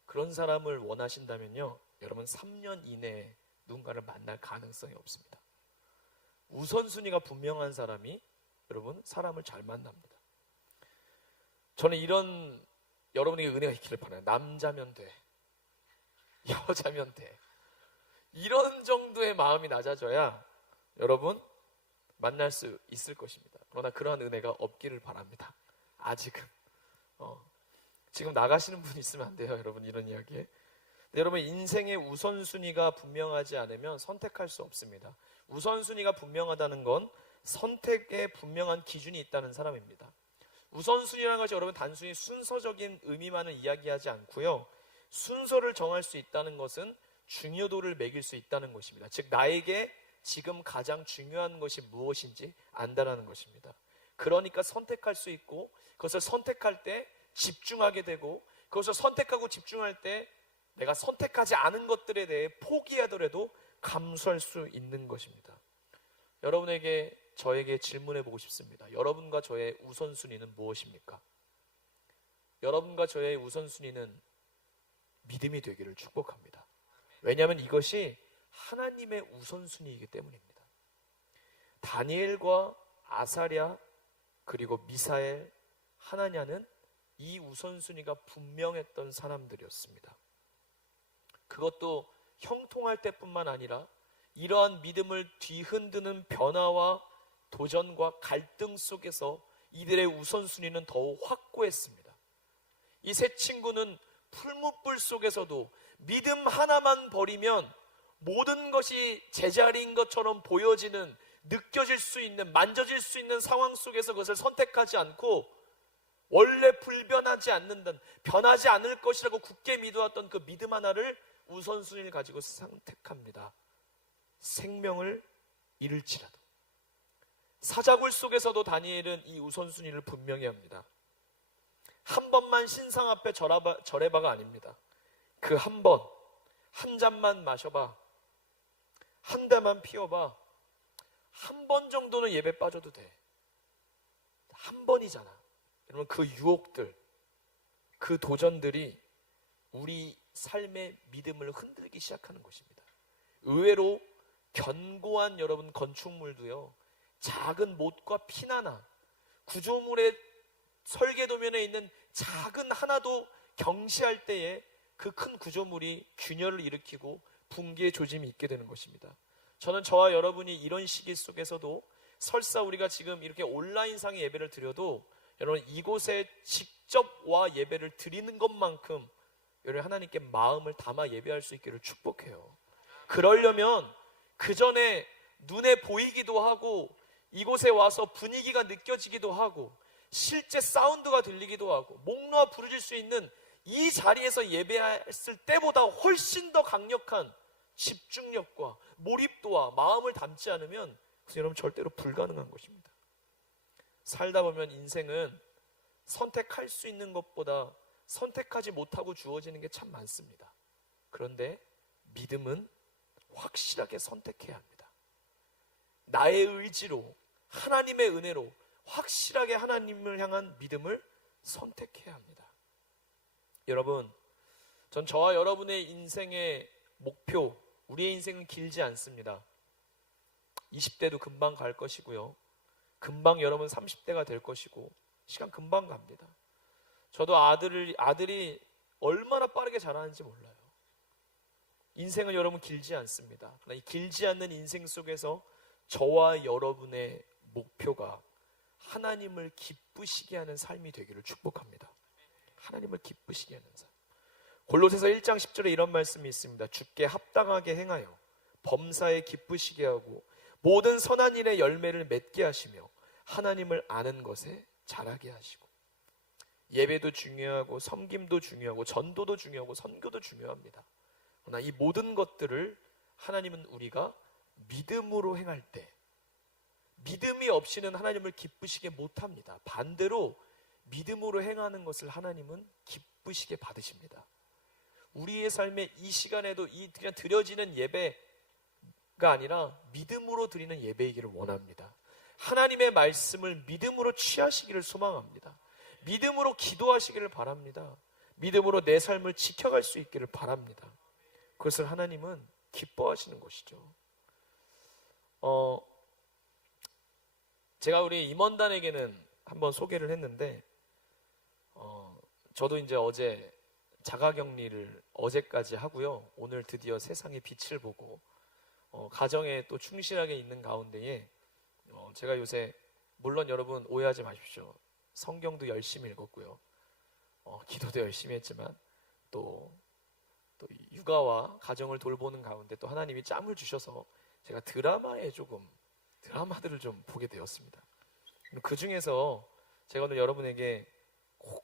그런 사람을 원하신다면요, 여러분 3년 이내에 누군가를 만날 가능성이 없습니다. 우선순위가 분명한 사람이 여러분 사람을 잘 만납니다. 저는 이런 여러분에게 은혜가 있기를 바라요. 남자면 돼. 여자면 돼. 이런 정도의 마음이 낮아져야 여러분 만날 수 있을 것입니다. 그러나 그러한 은혜가 없기를 바랍니다. 아직은. 지금 나가시는 분 있으면 안 돼요, 여러분. 이런 이야기에. 여러분, 인생의 우선순위가 분명하지 않으면 선택할 수 없습니다. 우선순위가 분명하다는 건 선택에 분명한 기준이 있다는 사람입니다. 우선순위라는 것이 여러분 단순히 순서적인 의미만을 이야기하지 않고요, 순서를 정할 수 있다는 것은 중요도를 매길 수 있다는 것입니다. 즉 나에게 지금 가장 중요한 것이 무엇인지 안다라는 것입니다. 그러니까 선택할 수 있고, 그것을 선택할 때 집중하게 되고, 그것을 선택하고 집중할 때 내가 선택하지 않은 것들에 대해 포기하더라도 감수할 수 있는 것입니다. 여러분에게, 저에게 질문해 보고 싶습니다. 여러분과 저의 우선순위는 무엇입니까? 여러분과 저의 우선순위는 믿음이 되기를 축복합니다. 왜냐하면 이것이 하나님의 우선순위이기 때문입니다. 다니엘과 아사랴 그리고 미사엘, 하나냐는 이 우선순위가 분명했던 사람들이었습니다. 그것도 형통할 때뿐만 아니라 이러한 믿음을 뒤흔드는 변화와 도전과 갈등 속에서 이들의 우선순위는 더욱 확고했습니다. 이 세 친구는 풀무불 속에서도 믿음 하나만 버리면 모든 것이 제자리인 것처럼 보여지는, 느껴질 수 있는, 만져질 수 있는 상황 속에서 그것을 선택하지 않고 원래 불변하지 않는다는, 변하지 않을 것이라고 굳게 믿어왔던 그 믿음 하나를 우선순위를 가지고 선택합니다. 생명을 잃을지라도. 사자굴 속에서도 다니엘은 이 우선순위를 분명히 합니다. 한 번만 신상 앞에 절해봐가 아닙니다. 그 한 번, 한 잔만 마셔봐, 한 대만 피워봐, 한 번 정도는 예배 빠져도 돼. 한 번이잖아. 여러분, 그 유혹들, 그 도전들이 우리 삶의 믿음을 흔들기 시작하는 것입니다. 의외로 견고한 여러분 건축물도요, 작은 못과 피나나 구조물의 설계도면에 있는 작은 하나도 경시할 때에 그 큰 구조물이 균열을 일으키고 붕괴의 조짐이 있게 되는 것입니다. 저는 저와 여러분이 이런 시기 속에서도 설사 우리가 지금 이렇게 온라인상의 예배를 드려도 여러분 이곳에 직접 와 예배를 드리는 것만큼 여러분 하나님께 마음을 담아 예배할 수 있기를 축복해요. 그러려면 그 전에 눈에 보이기도 하고 이곳에 와서 분위기가 느껴지기도 하고 실제 사운드가 들리기도 하고 목 놓아 부르질 수 있는 이 자리에서 예배했을 때보다 훨씬 더 강력한 집중력과 몰입도와 마음을 담지 않으면 여러분 절대로 불가능한 것입니다. 살다 보면 인생은 선택할 수 있는 것보다 선택하지 못하고 주어지는 게 참 많습니다. 그런데 믿음은 확실하게 선택해야 합니다. 나의 의지로, 하나님의 은혜로 확실하게 하나님을 향한 믿음을 선택해야 합니다. 여러분, 전 저와 여러분의 인생의 목표, 우리의 인생은 길지 않습니다. 20대도 금방 갈 것이고요, 금방 여러분 30대가 될 것이고, 시간 금방 갑니다. 저도 아들이 얼마나 빠르게 자라는지 몰라요. 인생은 여러분 길지 않습니다. 그러나 이 길지 않는 인생 속에서 저와 여러분의 목표가 하나님을 기쁘시게 하는 삶이 되기를 축복합니다. 하나님을 기쁘시게 하는 삶. 골로새서 1장 10절에 이런 말씀이 있습니다. 주께 합당하게 행하여 범사에 기쁘시게 하고 모든 선한 일의 열매를 맺게 하시며 하나님을 아는 것에 자라게 하시고. 예배도 중요하고 섬김도 중요하고 전도도 중요하고 선교도 중요합니다. 그러나 이 모든 것들을 하나님은 우리가 믿음으로 행할 때, 믿음이 없이는 하나님을 기쁘시게 못합니다. 반대로 믿음으로 행하는 것을 하나님은 기쁘시게 받으십니다. 우리의 삶의 이 시간에도 이 그냥 드려지는 예배가 아니라 믿음으로 드리는 예배이기를 원합니다. 하나님의 말씀을 믿음으로 취하시기를 소망합니다. 믿음으로 기도하시기를 바랍니다. 믿음으로 내 삶을 지켜갈 수 있기를 바랍니다. 그것을 하나님은 기뻐하시는 것이죠. 제가 우리 임원단에게는 한번 소개를 했는데, 저도 이제 어제 자가격리를 어제까지 하고요. 오늘 드디어 세상의 빛을 보고 가정에 또 충실하게 있는 가운데에 제가 요새 물론 여러분 오해하지 마십시오. 성경도 열심히 읽었고요. 기도도 열심히 했지만 또 육아와 가정을 돌보는 가운데 또 하나님이 짬을 주셔서 제가 드라마들을 좀 보게 되었습니다. 그 중에서 제가 오늘 여러분에게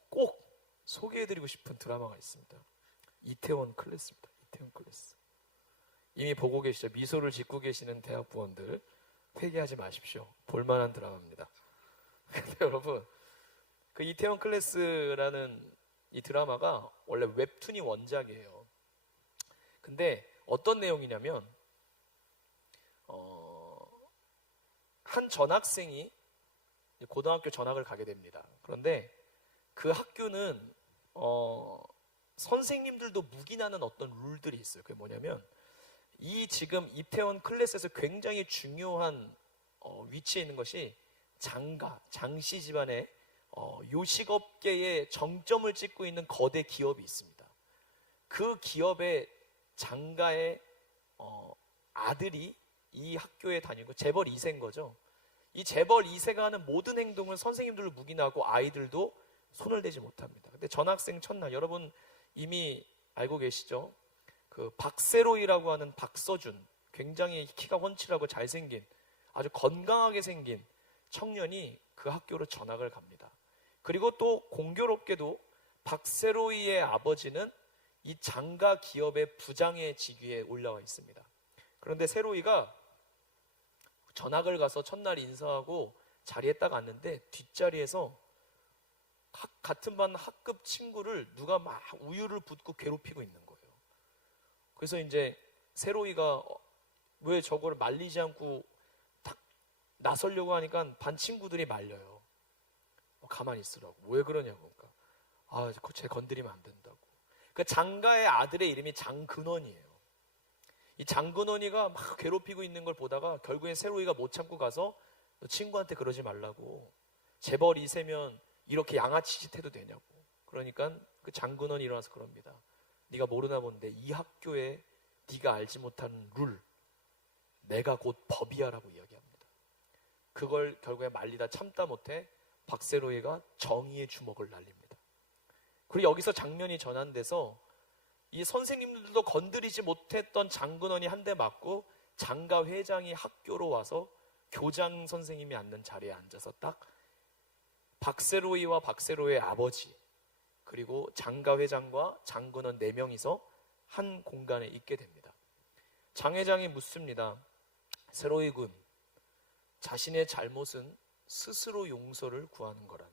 꼭 소개해드리고 싶은 드라마가 있습니다. 이태원 클래스입니다. 이태원 클래스. 이미 보고 계시죠? 미소를 짓고 계시는 대학 부원들 회개하지 마십시오. 볼만한 드라마입니다. 근데 여러분, 그 이태원 클래스라는 이 드라마가 원래 웹툰이 원작이에요. 근데 어떤 내용이냐면 한 전학생이 고등학교 전학을 가게 됩니다. 그런데 그 학교는 선생님들도 묵인하는 어떤 룰들이 있어요. 그게 뭐냐면 이 지금 이태원 클래스에서 굉장히 중요한 위치에 있는 것이 장씨 집안의 요식업계의 정점을 찍고 있는 거대 기업이 있습니다. 그 기업의 장가의 아들이 이 학교에 다니고 재벌 2세인 거죠. 이 재벌 2세가 하는 모든 행동을 선생님들로 묵인하고 아이들도 손을 대지 못합니다. 근데 전학생 첫날, 여러분 이미 알고 계시죠? 그 박세로이라고 하는 박서준, 굉장히 키가 훤칠하고 잘생긴 아주 건강하게 생긴 청년이 그 학교로 전학을 갑니다. 그리고 또 공교롭게도 박세로이의 아버지는 이 장가 기업의 부장의 직위에 올라와 있습니다. 그런데 세로이가 전학을 가서 첫날 인사하고 자리에 딱 앉는데 뒷자리에서 같은 반 학급 친구를 누가 막 우유를 붓고 괴롭히고 있는 거예요. 그래서 이제 세로이가 왜 저걸 말리지 않고 딱 나서려고 하니까 반 친구들이 말려요. 가만히 있으라고. 왜 그러냐고. 그러니까 쟤 건드리면 안 된다고. 그 장가의 아들의 이름이 장근원이에요. 이 장근원이가 막 괴롭히고 있는 걸 보다가 결국엔 세로이가 못 참고 가서 너 친구한테 그러지 말라고. 재벌 2세면 이렇게 양아치 짓 해도 되냐고. 그러니까 그 장근원이 일어나서 그럽니다. 네가 모르나 본데 이 학교에 네가 알지 못하는 룰, 내가 곧 법이야라고 이야기합니다. 그걸 결국에 말리다 참다 못해 박세로이가 정의의 주먹을 날립니다. 그리고 여기서 장면이 전환돼서 이 선생님들도 건드리지 못했던 장근원이 한 대 맞고 장가 회장이 학교로 와서 교장 선생님이 앉는 자리에 앉아서 딱 박세로이와 박세로이의 아버지 그리고 장가 회장과 장근원 4명이서 한 공간에 있게 됩니다. 장 회장이 묻습니다. 세로이 군, 자신의 잘못은 스스로 용서를 구하는 거라네.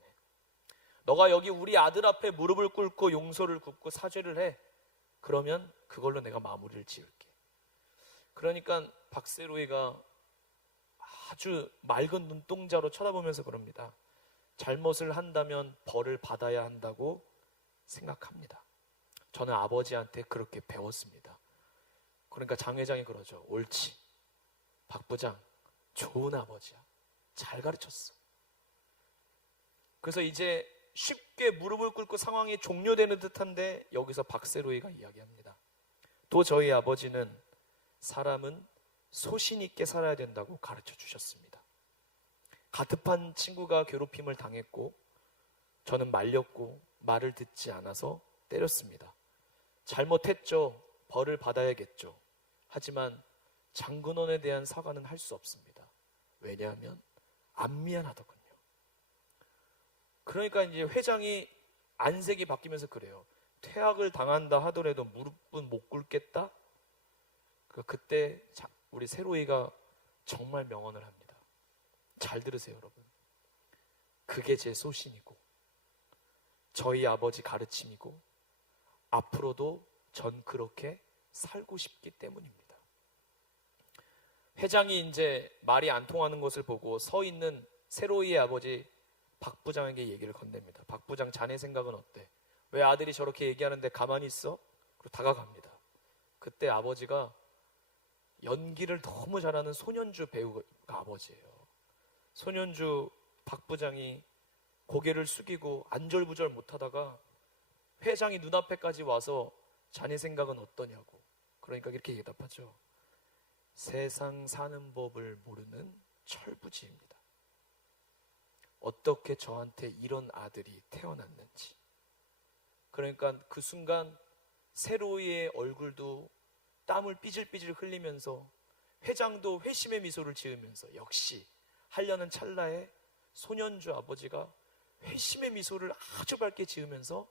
너가 여기 우리 아들 앞에 무릎을 꿇고 용서를 굽고 사죄를 해. 그러면 그걸로 내가 마무리를 지을게. 그러니까 박세로이가 아주 맑은 눈동자로 쳐다보면서 그럽니다. 잘못을 한다면 벌을 받아야 한다고 생각합니다. 저는 아버지한테 그렇게 배웠습니다. 그러니까 장 회장이 그러죠. 옳지. 박 부장, 좋은 아버지야. 잘 가르쳤어. 그래서 이제 쉽게 무릎을 꿇고 상황이 종료되는 듯한데 여기서 박세로이가 이야기합니다. 또 저희 아버지는 사람은 소신 있게 살아야 된다고 가르쳐 주셨습니다. 가급한 친구가 괴롭힘을 당했고 저는 말렸고 말을 듣지 않아서 때렸습니다. 잘못했죠. 벌을 받아야겠죠. 하지만 장근원에 대한 사과는 할 수 없습니다. 왜냐하면 안 미안하더군요. 그러니까 이제 회장이 안색이 바뀌면서 그래요. 퇴학을 당한다 하더라도 무릎은 못 꿇겠다. 그때 우리 세로이가 정말 명언을 합니다. 잘 들으세요, 여러분. 그게 제 소신이고 저희 아버지 가르침이고 앞으로도 전 그렇게 살고 싶기 때문입니다. 회장이 이제 말이 안 통하는 것을 보고 서 있는 세로이의 아버지 박 부장에게 얘기를 건넵니다. 박 부장, 자네 생각은 어때? 왜 아들이 저렇게 얘기하는데 가만히 있어? 그리고 다가갑니다. 그때 아버지가 연기를 너무 잘하는 손현주 배우가 아버지예요. 손현주 박 부장이 고개를 숙이고 안절부절 못하다가 회장이 눈앞에까지 와서 자네 생각은 어떠냐고. 그러니까 이렇게 대답하죠. 세상 사는 법을 모르는 철부지입니다. 어떻게 저한테 이런 아들이 태어났는지. 그러니까 그 순간 세로이의 얼굴도 땀을 삐질삐질 흘리면서 회장도 회심의 미소를 지으면서 역시 하려는 찰나에 소년주 아버지가 회심의 미소를 아주 밝게 지으면서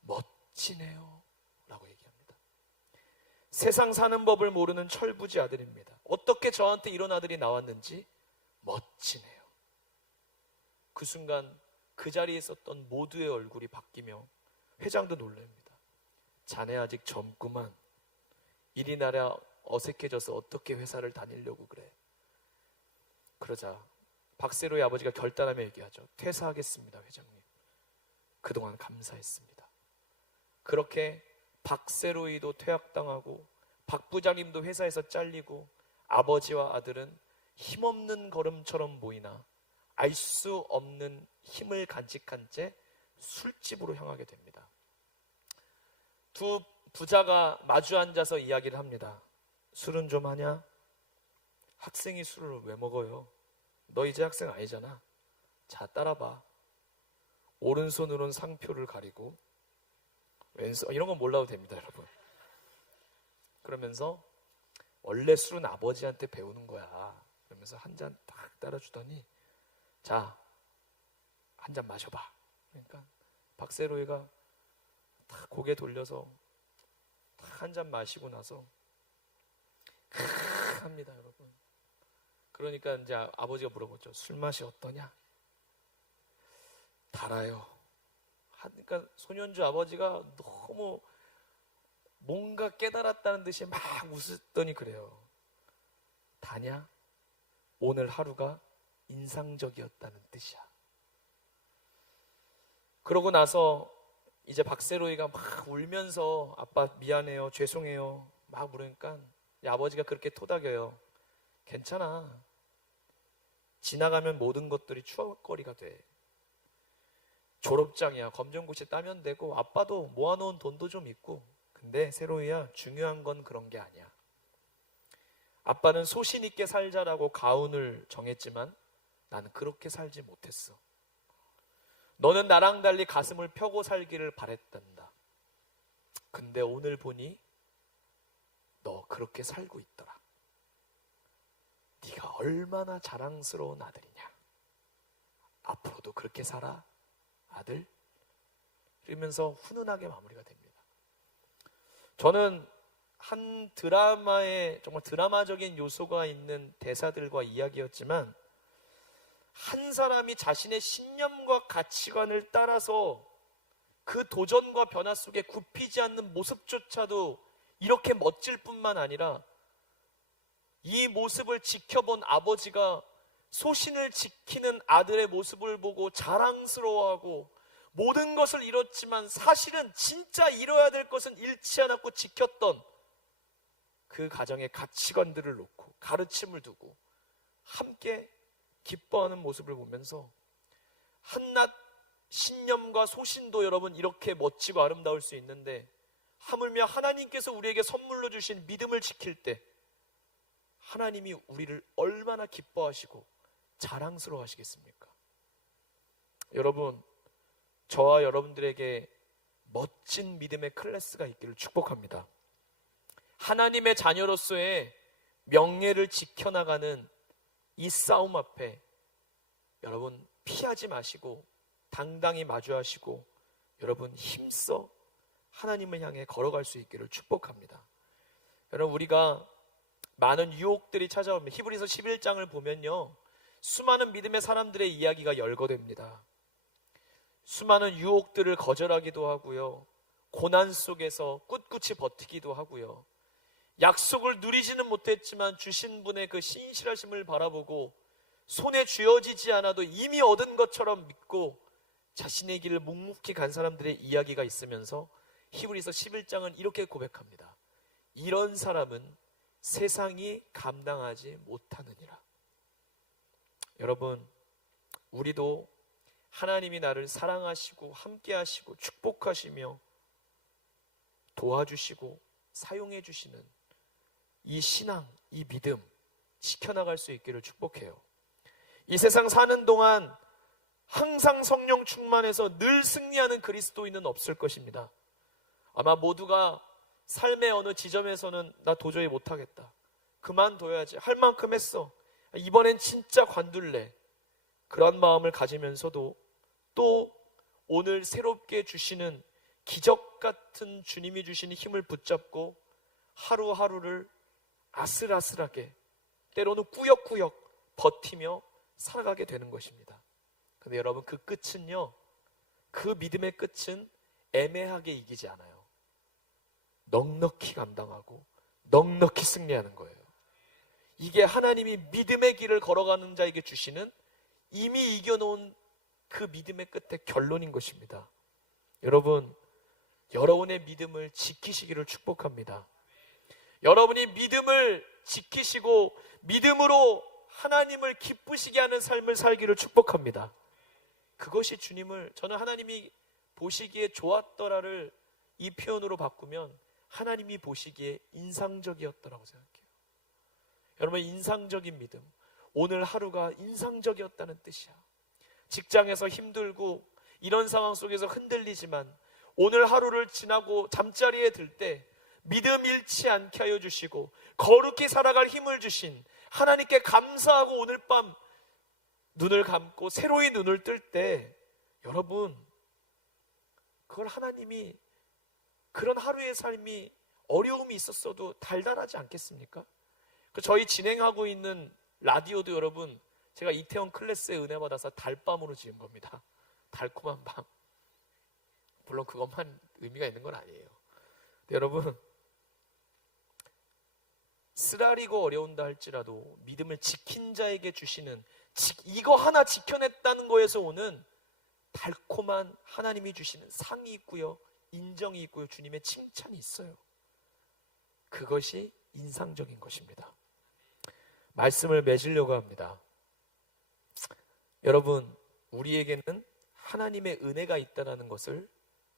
멋지네요 라고 얘기합니다. 세상 사는 법을 모르는 철부지 아들입니다. 어떻게 저한테 이런 아들이 나왔는지 멋지네요. 그 순간 그 자리에 있었던 모두의 얼굴이 바뀌며 회장도 놀랍니다. 자네 아직 젊구만. 일이 나라 어색해져서 어떻게 회사를 다니려고 그래. 그러자 박세로의 아버지가 결단하며 얘기하죠. 퇴사하겠습니다, 회장님. 그동안 감사했습니다. 그렇게 박세로이도 퇴학당하고 박 부장님도 회사에서 잘리고 아버지와 아들은 힘없는 걸음처럼 보이나 알 수 없는 힘을 간직한 채 술집으로 향하게 됩니다. 두 부자가 마주 앉아서 이야기를 합니다. 술은 좀 하냐? 학생이 술을 왜 먹어요? 너 이제 학생 아니잖아. 자, 따라봐. 오른손으로는 상표를 가리고 왼손, 이런 건 몰라도 됩니다, 여러분. 그러면서 원래 술은 아버지한테 배우는 거야. 그러면서 한 잔 딱 따라주더니 자, 한 잔 마셔봐. 그러니까 박세로이가 딱 고개 돌려서 딱 한 잔 마시고 나서 합니다, 여러분. 그러니까 이제 아버지가 물어보죠. 술 맛이 어떠냐? 달아요. 그러니까 소년주 아버지가 너무 뭔가 깨달았다는 듯이 막 웃었더니 그래요. 다냐? 오늘 하루가 인상적이었다는 뜻이야. 그러고 나서 이제 박세로이가 막 울면서 아빠 미안해요, 죄송해요 막 물으니까 아버지가 그렇게 토닥여요. 괜찮아. 지나가면 모든 것들이 추억거리가 돼. 졸업장이야. 검정고시 따면 되고 아빠도 모아놓은 돈도 좀 있고. 근데 세로이야, 중요한 건 그런 게 아니야. 아빠는 소신 있게 살자라고 가훈을 정했지만 나는 그렇게 살지 못했어. 너는 나랑 달리 가슴을 펴고 살기를 바랬단다. 근데 오늘 보니 너 그렇게 살고 있더라. 네가 얼마나 자랑스러운 아들이냐. 앞으로도 그렇게 살아, 아들. 이러면서 훈훈하게 마무리가 됩니다. 저는 한 드라마에 정말 드라마적인 요소가 있는 대사들과 이야기였지만 한 사람이 자신의 신념과 가치관을 따라서 그 도전과 변화 속에 굽히지 않는 모습조차도 이렇게 멋질 뿐만 아니라 이 모습을 지켜본 아버지가 소신을 지키는 아들의 모습을 보고 자랑스러워하고 모든 것을 잃었지만 사실은 진짜 이뤄야 될 것은 잃지 않았고 지켰던 그 가정의 가치관들을 놓고 가르침을 두고 함께 기뻐하는 모습을 보면서 한낱 신념과 소신도 여러분 이렇게 멋지고 아름다울 수 있는데 하물며 하나님께서 우리에게 선물로 주신 믿음을 지킬 때 하나님이 우리를 얼마나 기뻐하시고 자랑스러워 하시겠습니까? 여러분, 저와 여러분들에게 멋진 믿음의 클래스가 있기를 축복합니다. 하나님의 자녀로서의 명예를 지켜나가는 이 싸움 앞에 여러분 피하지 마시고 당당히 마주하시고 여러분 힘써 하나님을 향해 걸어갈 수 있기를 축복합니다. 여러분, 우리가 많은 유혹들이 찾아오면 히브리서 11장을 보면요, 수많은 믿음의 사람들의 이야기가 열거됩니다. 수많은 유혹들을 거절하기도 하고요, 고난 속에서 꿋꿋이 버티기도 하고요, 약속을 누리지는 못했지만 주신 분의 그 신실하심을 바라보고 손에 쥐어지지 않아도 이미 얻은 것처럼 믿고 자신의 길을 묵묵히 간 사람들의 이야기가 있으면서 히브리서 11장은 이렇게 고백합니다. 이런 사람은 세상이 감당하지 못하느니라. 여러분, 우리도 하나님이 나를 사랑하시고 함께 하시고 축복하시며 도와주시고 사용해 주시는 이 신앙, 이 믿음 지켜나갈 수 있기를 축복해요. 이 세상 사는 동안 항상 성령 충만해서 늘 승리하는 그리스도인은 없을 것입니다. 아마 모두가 삶의 어느 지점에서는 나 도저히 못하겠다, 그만둬야지, 할 만큼 했어, 이번엔 진짜 관둘래, 그런 마음을 가지면서도 또 오늘 새롭게 주시는 기적 같은 주님이 주시는 힘을 붙잡고 하루하루를 아슬아슬하게, 때로는 꾸역꾸역 버티며 살아가게 되는 것입니다. 근데 여러분, 그 끝은요, 그 믿음의 끝은 애매하게 이기지 않아요. 넉넉히 감당하고 넉넉히 승리하는 거예요. 이게 하나님이 믿음의 길을 걸어가는 자에게 주시는 이미 이겨놓은 그 믿음의 끝의 결론인 것입니다. 여러분, 여러분의 믿음을 지키시기를 축복합니다. 여러분이 믿음을 지키시고 믿음으로 하나님을 기쁘시게 하는 삶을 살기를 축복합니다. 그것이 주님을, 저는 하나님이 보시기에 좋았더라를 이 표현으로 바꾸면 하나님이 보시기에 인상적이었더라고 생각해요. 여러분, 인상적인 믿음, 오늘 하루가 인상적이었다는 뜻이야. 직장에서 힘들고 이런 상황 속에서 흔들리지만 오늘 하루를 지나고 잠자리에 들 때 믿음 잃지 않게 하여 주시고 거룩히 살아갈 힘을 주신 하나님께 감사하고 오늘 밤 눈을 감고 새로이 눈을 뜰 때, 여러분, 그걸 하나님이, 그런 하루의 삶이 어려움이 있었어도 달달하지 않겠습니까? 저희 진행하고 있는 라디오도 여러분, 제가 이태원 클래스에 은혜 받아서 달밤으로 지은 겁니다. 달콤한 밤. 물론 그것만 의미가 있는 건 아니에요. 근데 여러분, 쓰라리고 어려운다 할지라도 믿음을 지킨 자에게 주시는, 이거 하나 지켜냈다는 거에서 오는 달콤한 하나님이 주시는 상이 있고요, 인정이 있고요, 주님의 칭찬이 있어요. 그것이 인상적인 것입니다. 말씀을 맺으려고 합니다. 여러분, 우리에게는 하나님의 은혜가 있다는 것을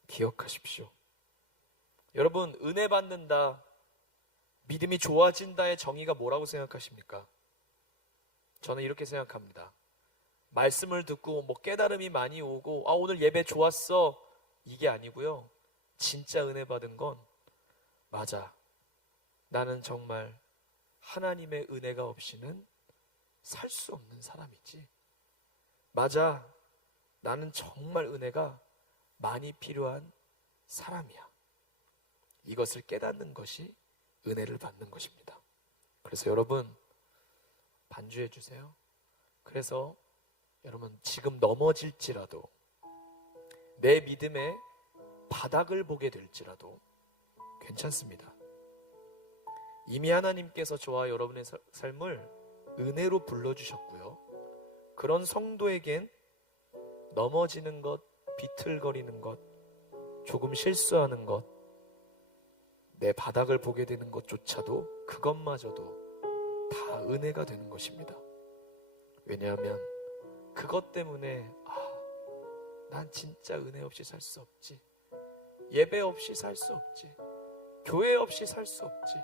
기억하십시오. 여러분, 은혜 받는다, 믿음이 좋아진다의 정의가 뭐라고 생각하십니까? 저는 이렇게 생각합니다. 말씀을 듣고 뭐 깨달음이 많이 오고 오늘 예배 좋았어, 이게 아니고요. 진짜 은혜 받은 건, 맞아, 나는 정말 하나님의 은혜가 없이는 살 수 없는 사람이지. 맞아, 나는 정말 은혜가 많이 필요한 사람이야. 이것을 깨닫는 것이 은혜를 받는 것입니다. 그래서 여러분, 반주해 주세요. 그래서 여러분, 지금 넘어질지라도, 내 믿음의 바닥을 보게 될지라도 괜찮습니다. 이미 하나님께서 저와 여러분의 삶을 은혜로 불러주셨고요, 그런 성도에겐 넘어지는 것, 비틀거리는 것, 조금 실수하는 것, 내 바닥을 보게 되는 것조차도, 그것마저도 다 은혜가 되는 것입니다. 왜냐하면 그것 때문에 난 진짜 은혜 없이 살 수 없지, 예배 없이 살 수 없지, 교회 없이 살 수 없지,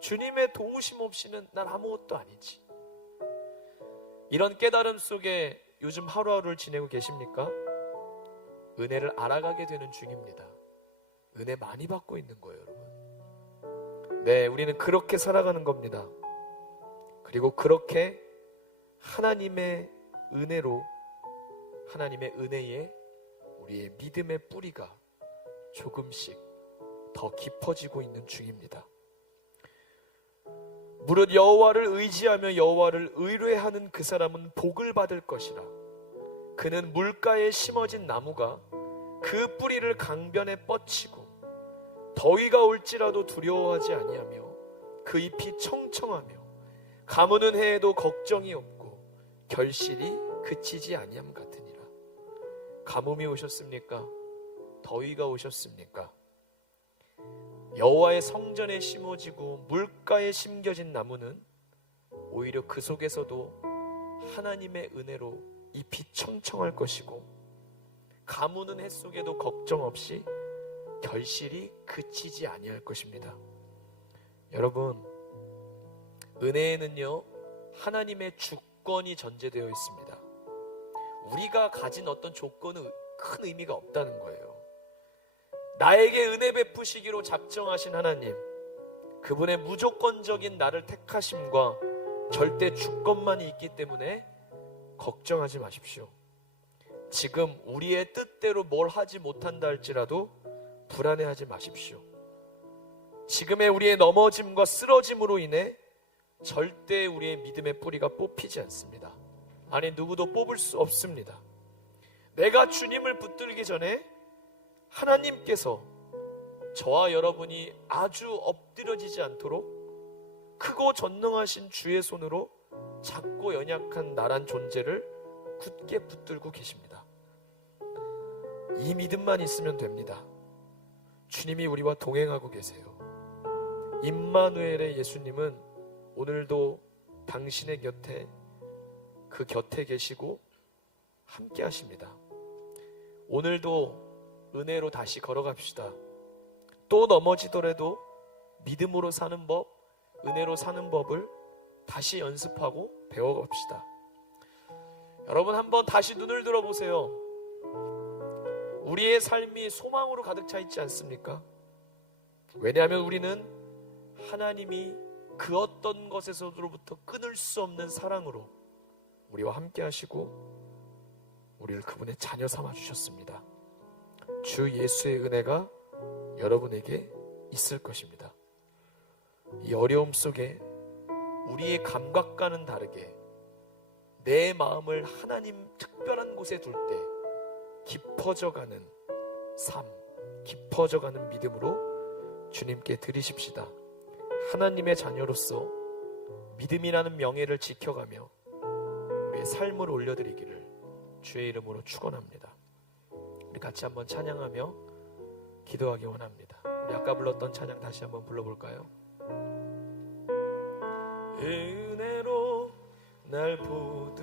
주님의 도우심 없이는 난 아무것도 아니지. 이런 깨달음 속에 요즘 하루하루를 지내고 계십니까? 은혜를 알아가게 되는 중입니다. 은혜 많이 받고 있는 거예요, 여러분. 네, 우리는 그렇게 살아가는 겁니다. 그리고 그렇게 하나님의 은혜로, 하나님의 은혜에 우리의 믿음의 뿌리가 조금씩 더 깊어지고 있는 중입니다. 무릇 여호와를 의지하며 여호와를 의뢰하는 그 사람은 복을 받을 것이라. 그는 물가에 심어진 나무가 그 뿌리를 강변에 뻗치고 더위가 올지라도 두려워하지 아니하며 그 잎이 청청하며 가무는 해에도 걱정이 없고 결실이 그치지 아니함 같으니라. 가뭄이 오셨습니까? 더위가 오셨습니까? 여호와의 성전에 심어지고 물가에 심겨진 나무는 오히려 그 속에서도 하나님의 은혜로 잎이 청청할 것이고 가무는 해 속에도 걱정 없이 결실이 그치지 아니할 것입니다. 여러분, 은혜에는요 하나님의 주권이 전제되어 있습니다. 우리가 가진 어떤 조건은 큰 의미가 없다는 거예요. 나에게 은혜 베푸시기로 작정하신 하나님, 그분의 무조건적인 나를 택하심과 절대 주권만이 있기 때문에 걱정하지 마십시오. 지금 우리의 뜻대로 뭘 하지 못한다 할지라도 불안해하지 마십시오. 지금의 우리의 넘어짐과 쓰러짐으로 인해 절대 우리의 믿음의 뿌리가 뽑히지 않습니다. 아니, 누구도 뽑을 수 없습니다. 내가 주님을 붙들기 전에 하나님께서 저와 여러분이 아주 엎드려지지 않도록 크고 전능하신 주의 손으로 작고 연약한 나란 존재를 굳게 붙들고 계십니다. 이 믿음만 있으면 됩니다. 주님이 우리와 동행하고 계세요. 임마누엘의 예수님은 오늘도 당신의 곁에, 그 곁에 계시고 함께 하십니다. 오늘도 은혜로 다시 걸어갑시다. 또 넘어지더라도 믿음으로 사는 법, 은혜로 사는 법을 다시 연습하고 배워갑시다. 여러분, 한번 다시 눈을 들어보세요. 우리의 삶이 소망으로 가득 차 있지 않습니까? 왜냐하면 우리는 하나님이 그 어떤 것에서로부터 끊을 수 없는 사랑으로 우리와 함께 하시고 우리를 그분의 자녀 삼아 주셨습니다. 주 예수의 은혜가 여러분에게 있을 것입니다. 이 어려움 속에 우리의 감각과는 다르게 내 마음을 하나님 특별한 곳에 둘 때 깊어져가는 삶, 깊어져가는 믿음으로 주님께 드리십시다. 하나님의 자녀로서 믿음이라는 명예를 지켜가며 우리의 삶을 올려드리기를 주의 이름으로 축원합니다. 우리 같이 한번 찬양하며 기도하기 원합니다. 우리 아까 불렀던 찬양 다시 한번 불러볼까요? 은혜로 날 보듬으시고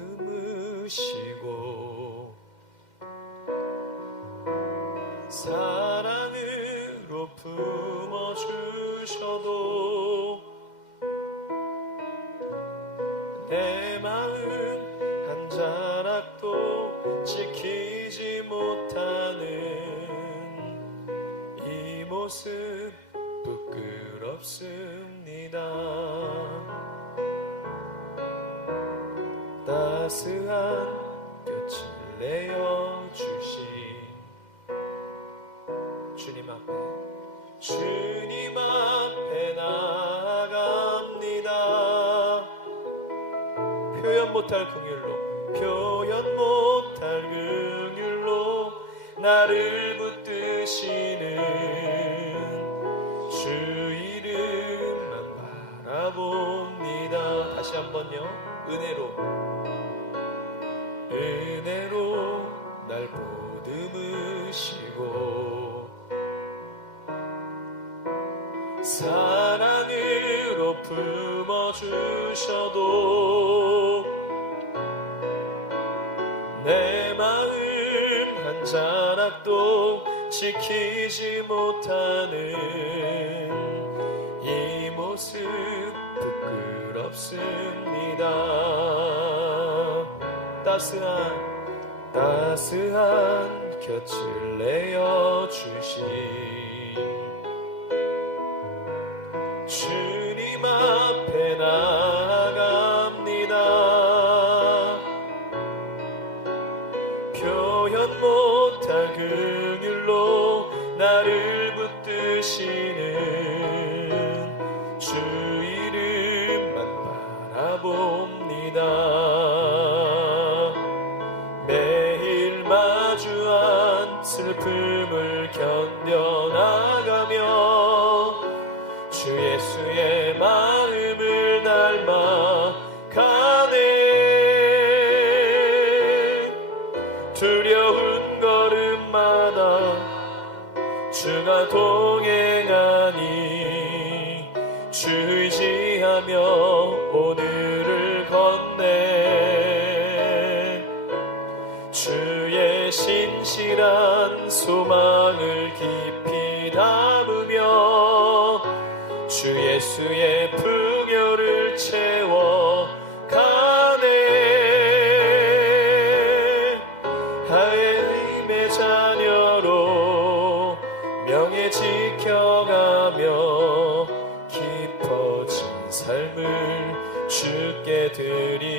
사랑으로 품어주셔도 내 마음 한 자락도 지키지 못하는 이 모습 부끄럽습니다. 따스한 곁을 내어주신 주님 앞에 나아갑니다. 표현 못할 긍휼로 나를 붙드시는 주 이름만 바라봅니다. 다시 한번요. 은혜로 날 보듬으시고 사랑으로 품어주셔도 내 마음 한 자락도 지키지 못하는 이 모습 부끄럽습니다. 따스한 곁을 내어주신 주님 앞에 나아갑니다. 표현 못할 긍휼로 나를 붙드시는 주 이름만 바라봅니다. 매일 마주한 슬픔을 견뎌나가며 주 예수의 마음을 닮아가네. 두려운 걸음마다 주가 동행하니 주 의지하며 오늘을 건네. 주의 신실한 소망을 깊이 담으며 주 예수의 풍요를 채워 가네. 하나님의 자녀로 명예 지켜가며 깊어진 삶을 주께 드리네.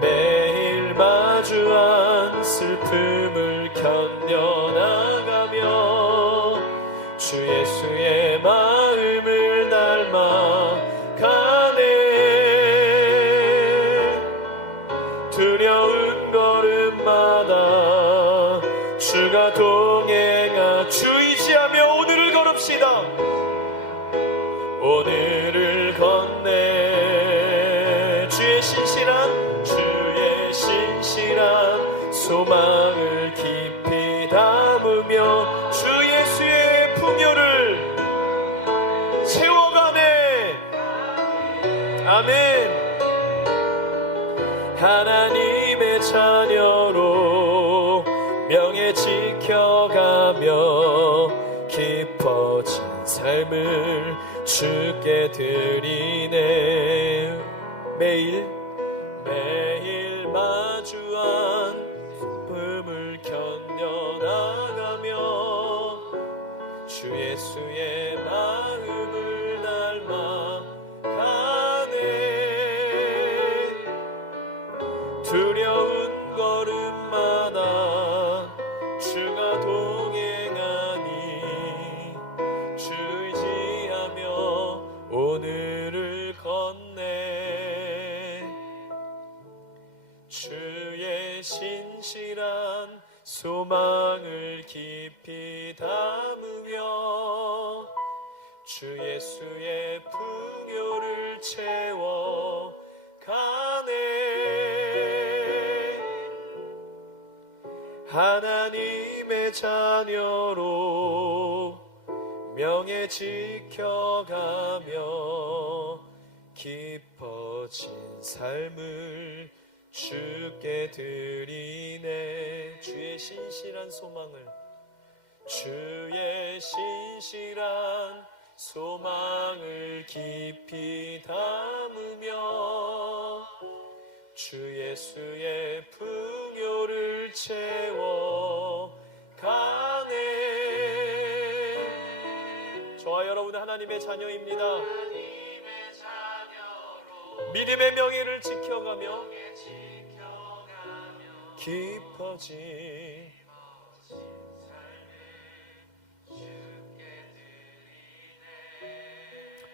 매일 마주한 슬픔을 견뎌나가며 주 예수의 마음을 닮아가네. 두려운 걸음마다 주가 동행하 주 의지하며 오늘을 걸읍시다. 오늘을 건네 주의 신실한 소망을 깊이 담으며 주 예수의 풍요를 채워가네. 아멘. 하나님의 자녀로 명예 지켜가며 깊어진 삶을 주께 드리네. 매일 마주한 슬픔을 견뎌나가며 주 예수의 마음을 닮아가네. 두려운 걸음마다 주가 동행하니 주 의지하며 오늘을 건네. 주의 신실한 소망을 깊이 담으며 주 예수의 풍요를 채워 가네. 하나님의 자녀로 명예 지켜가며 깊어진 삶을 주께 드리네. 주의 신실한 소망을 깊이 담으며 주 예수의 풍요를 채워 가네. 저와 여러분은 하나님의 자녀입니다. 믿음의 명예를 지켜가며 깊어진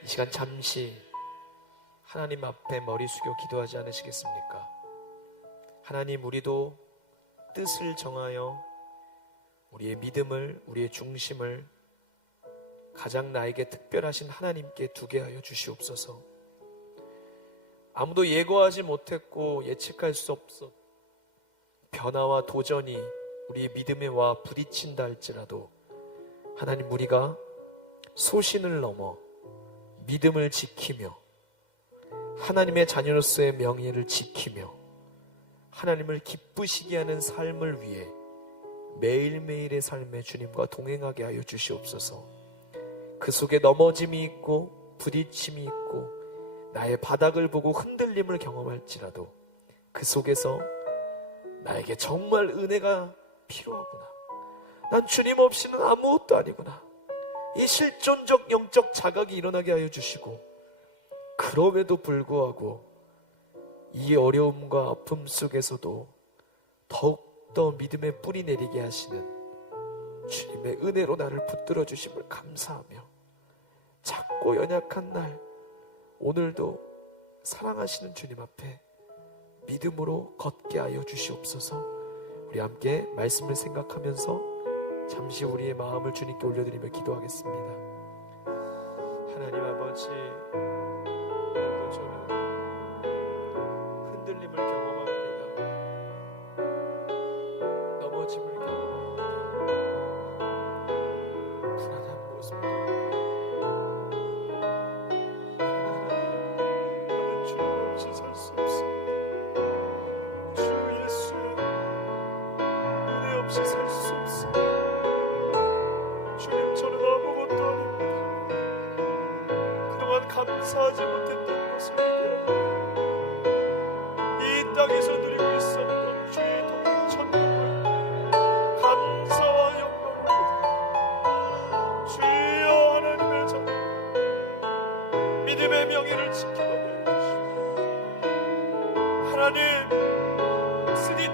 이 시간 잠시 하나님 앞에 머리 숙여 기도하지 않으시겠습니까? 하나님, 우리도 뜻을 정하여 우리의 믿음을, 우리의 중심을 가장 나에게 특별하신 하나님께 두게 하여 주시옵소서. 아무도 예고하지 못했고 예측할 수 없어 변화와 도전이 우리의 믿음에 와 부딪힌다 할지라도 하나님, 우리가 소신을 넘어 믿음을 지키며 하나님의 자녀로서의 명예를 지키며 하나님을 기쁘시게 하는 삶을 위해 매일매일의 삶에 주님과 동행하게 하여 주시옵소서. 그 속에 넘어짐이 있고 부딪힘이 있고 나의 바닥을 보고 흔들림을 경험할지라도 그 속에서 나에게 정말 은혜가 필요하구나, 난 주님 없이는 아무것도 아니구나, 이 실존적 영적 자각이 일어나게 하여 주시고, 그럼에도 불구하고 이 어려움과 아픔 속에서도 더욱더 믿음의 뿌리 내리게 하시는 주님의 은혜로 나를 붙들어 주심을 감사하며, 작고 연약한 날 오늘도 사랑하시는 주님 앞에 믿음으로 걷게 하여 주시옵소서. 우리 함께 말씀을 생각하면서 잠시 우리의 마음을 주님께 올려드리며 기도하겠습니다. 하나님 아버지, 오늘도 저는 흔들림을 경험합니다. 넘어짐을 경험합니다. 불안한 모습도 나는 주님 없이 살 수 없습니다. 주 예수의 은혜 없이 살 수 없습니다.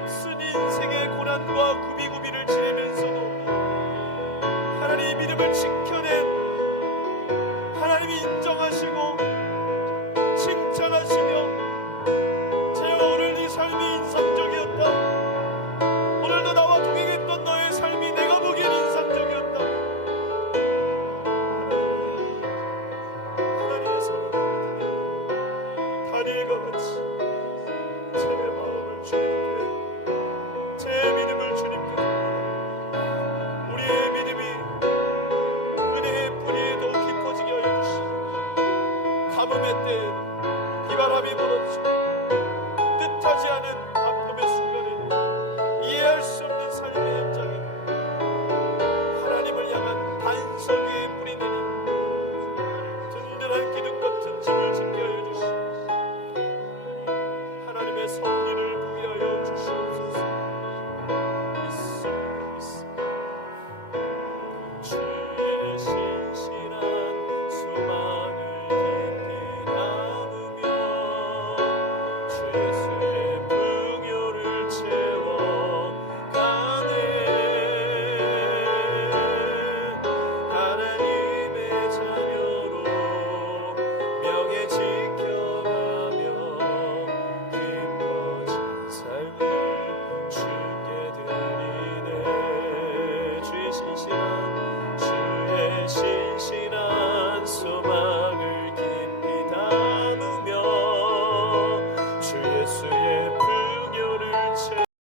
쓴 인생의 고난과 구비구비를 지내면서도 하나님 이름을 지켜낸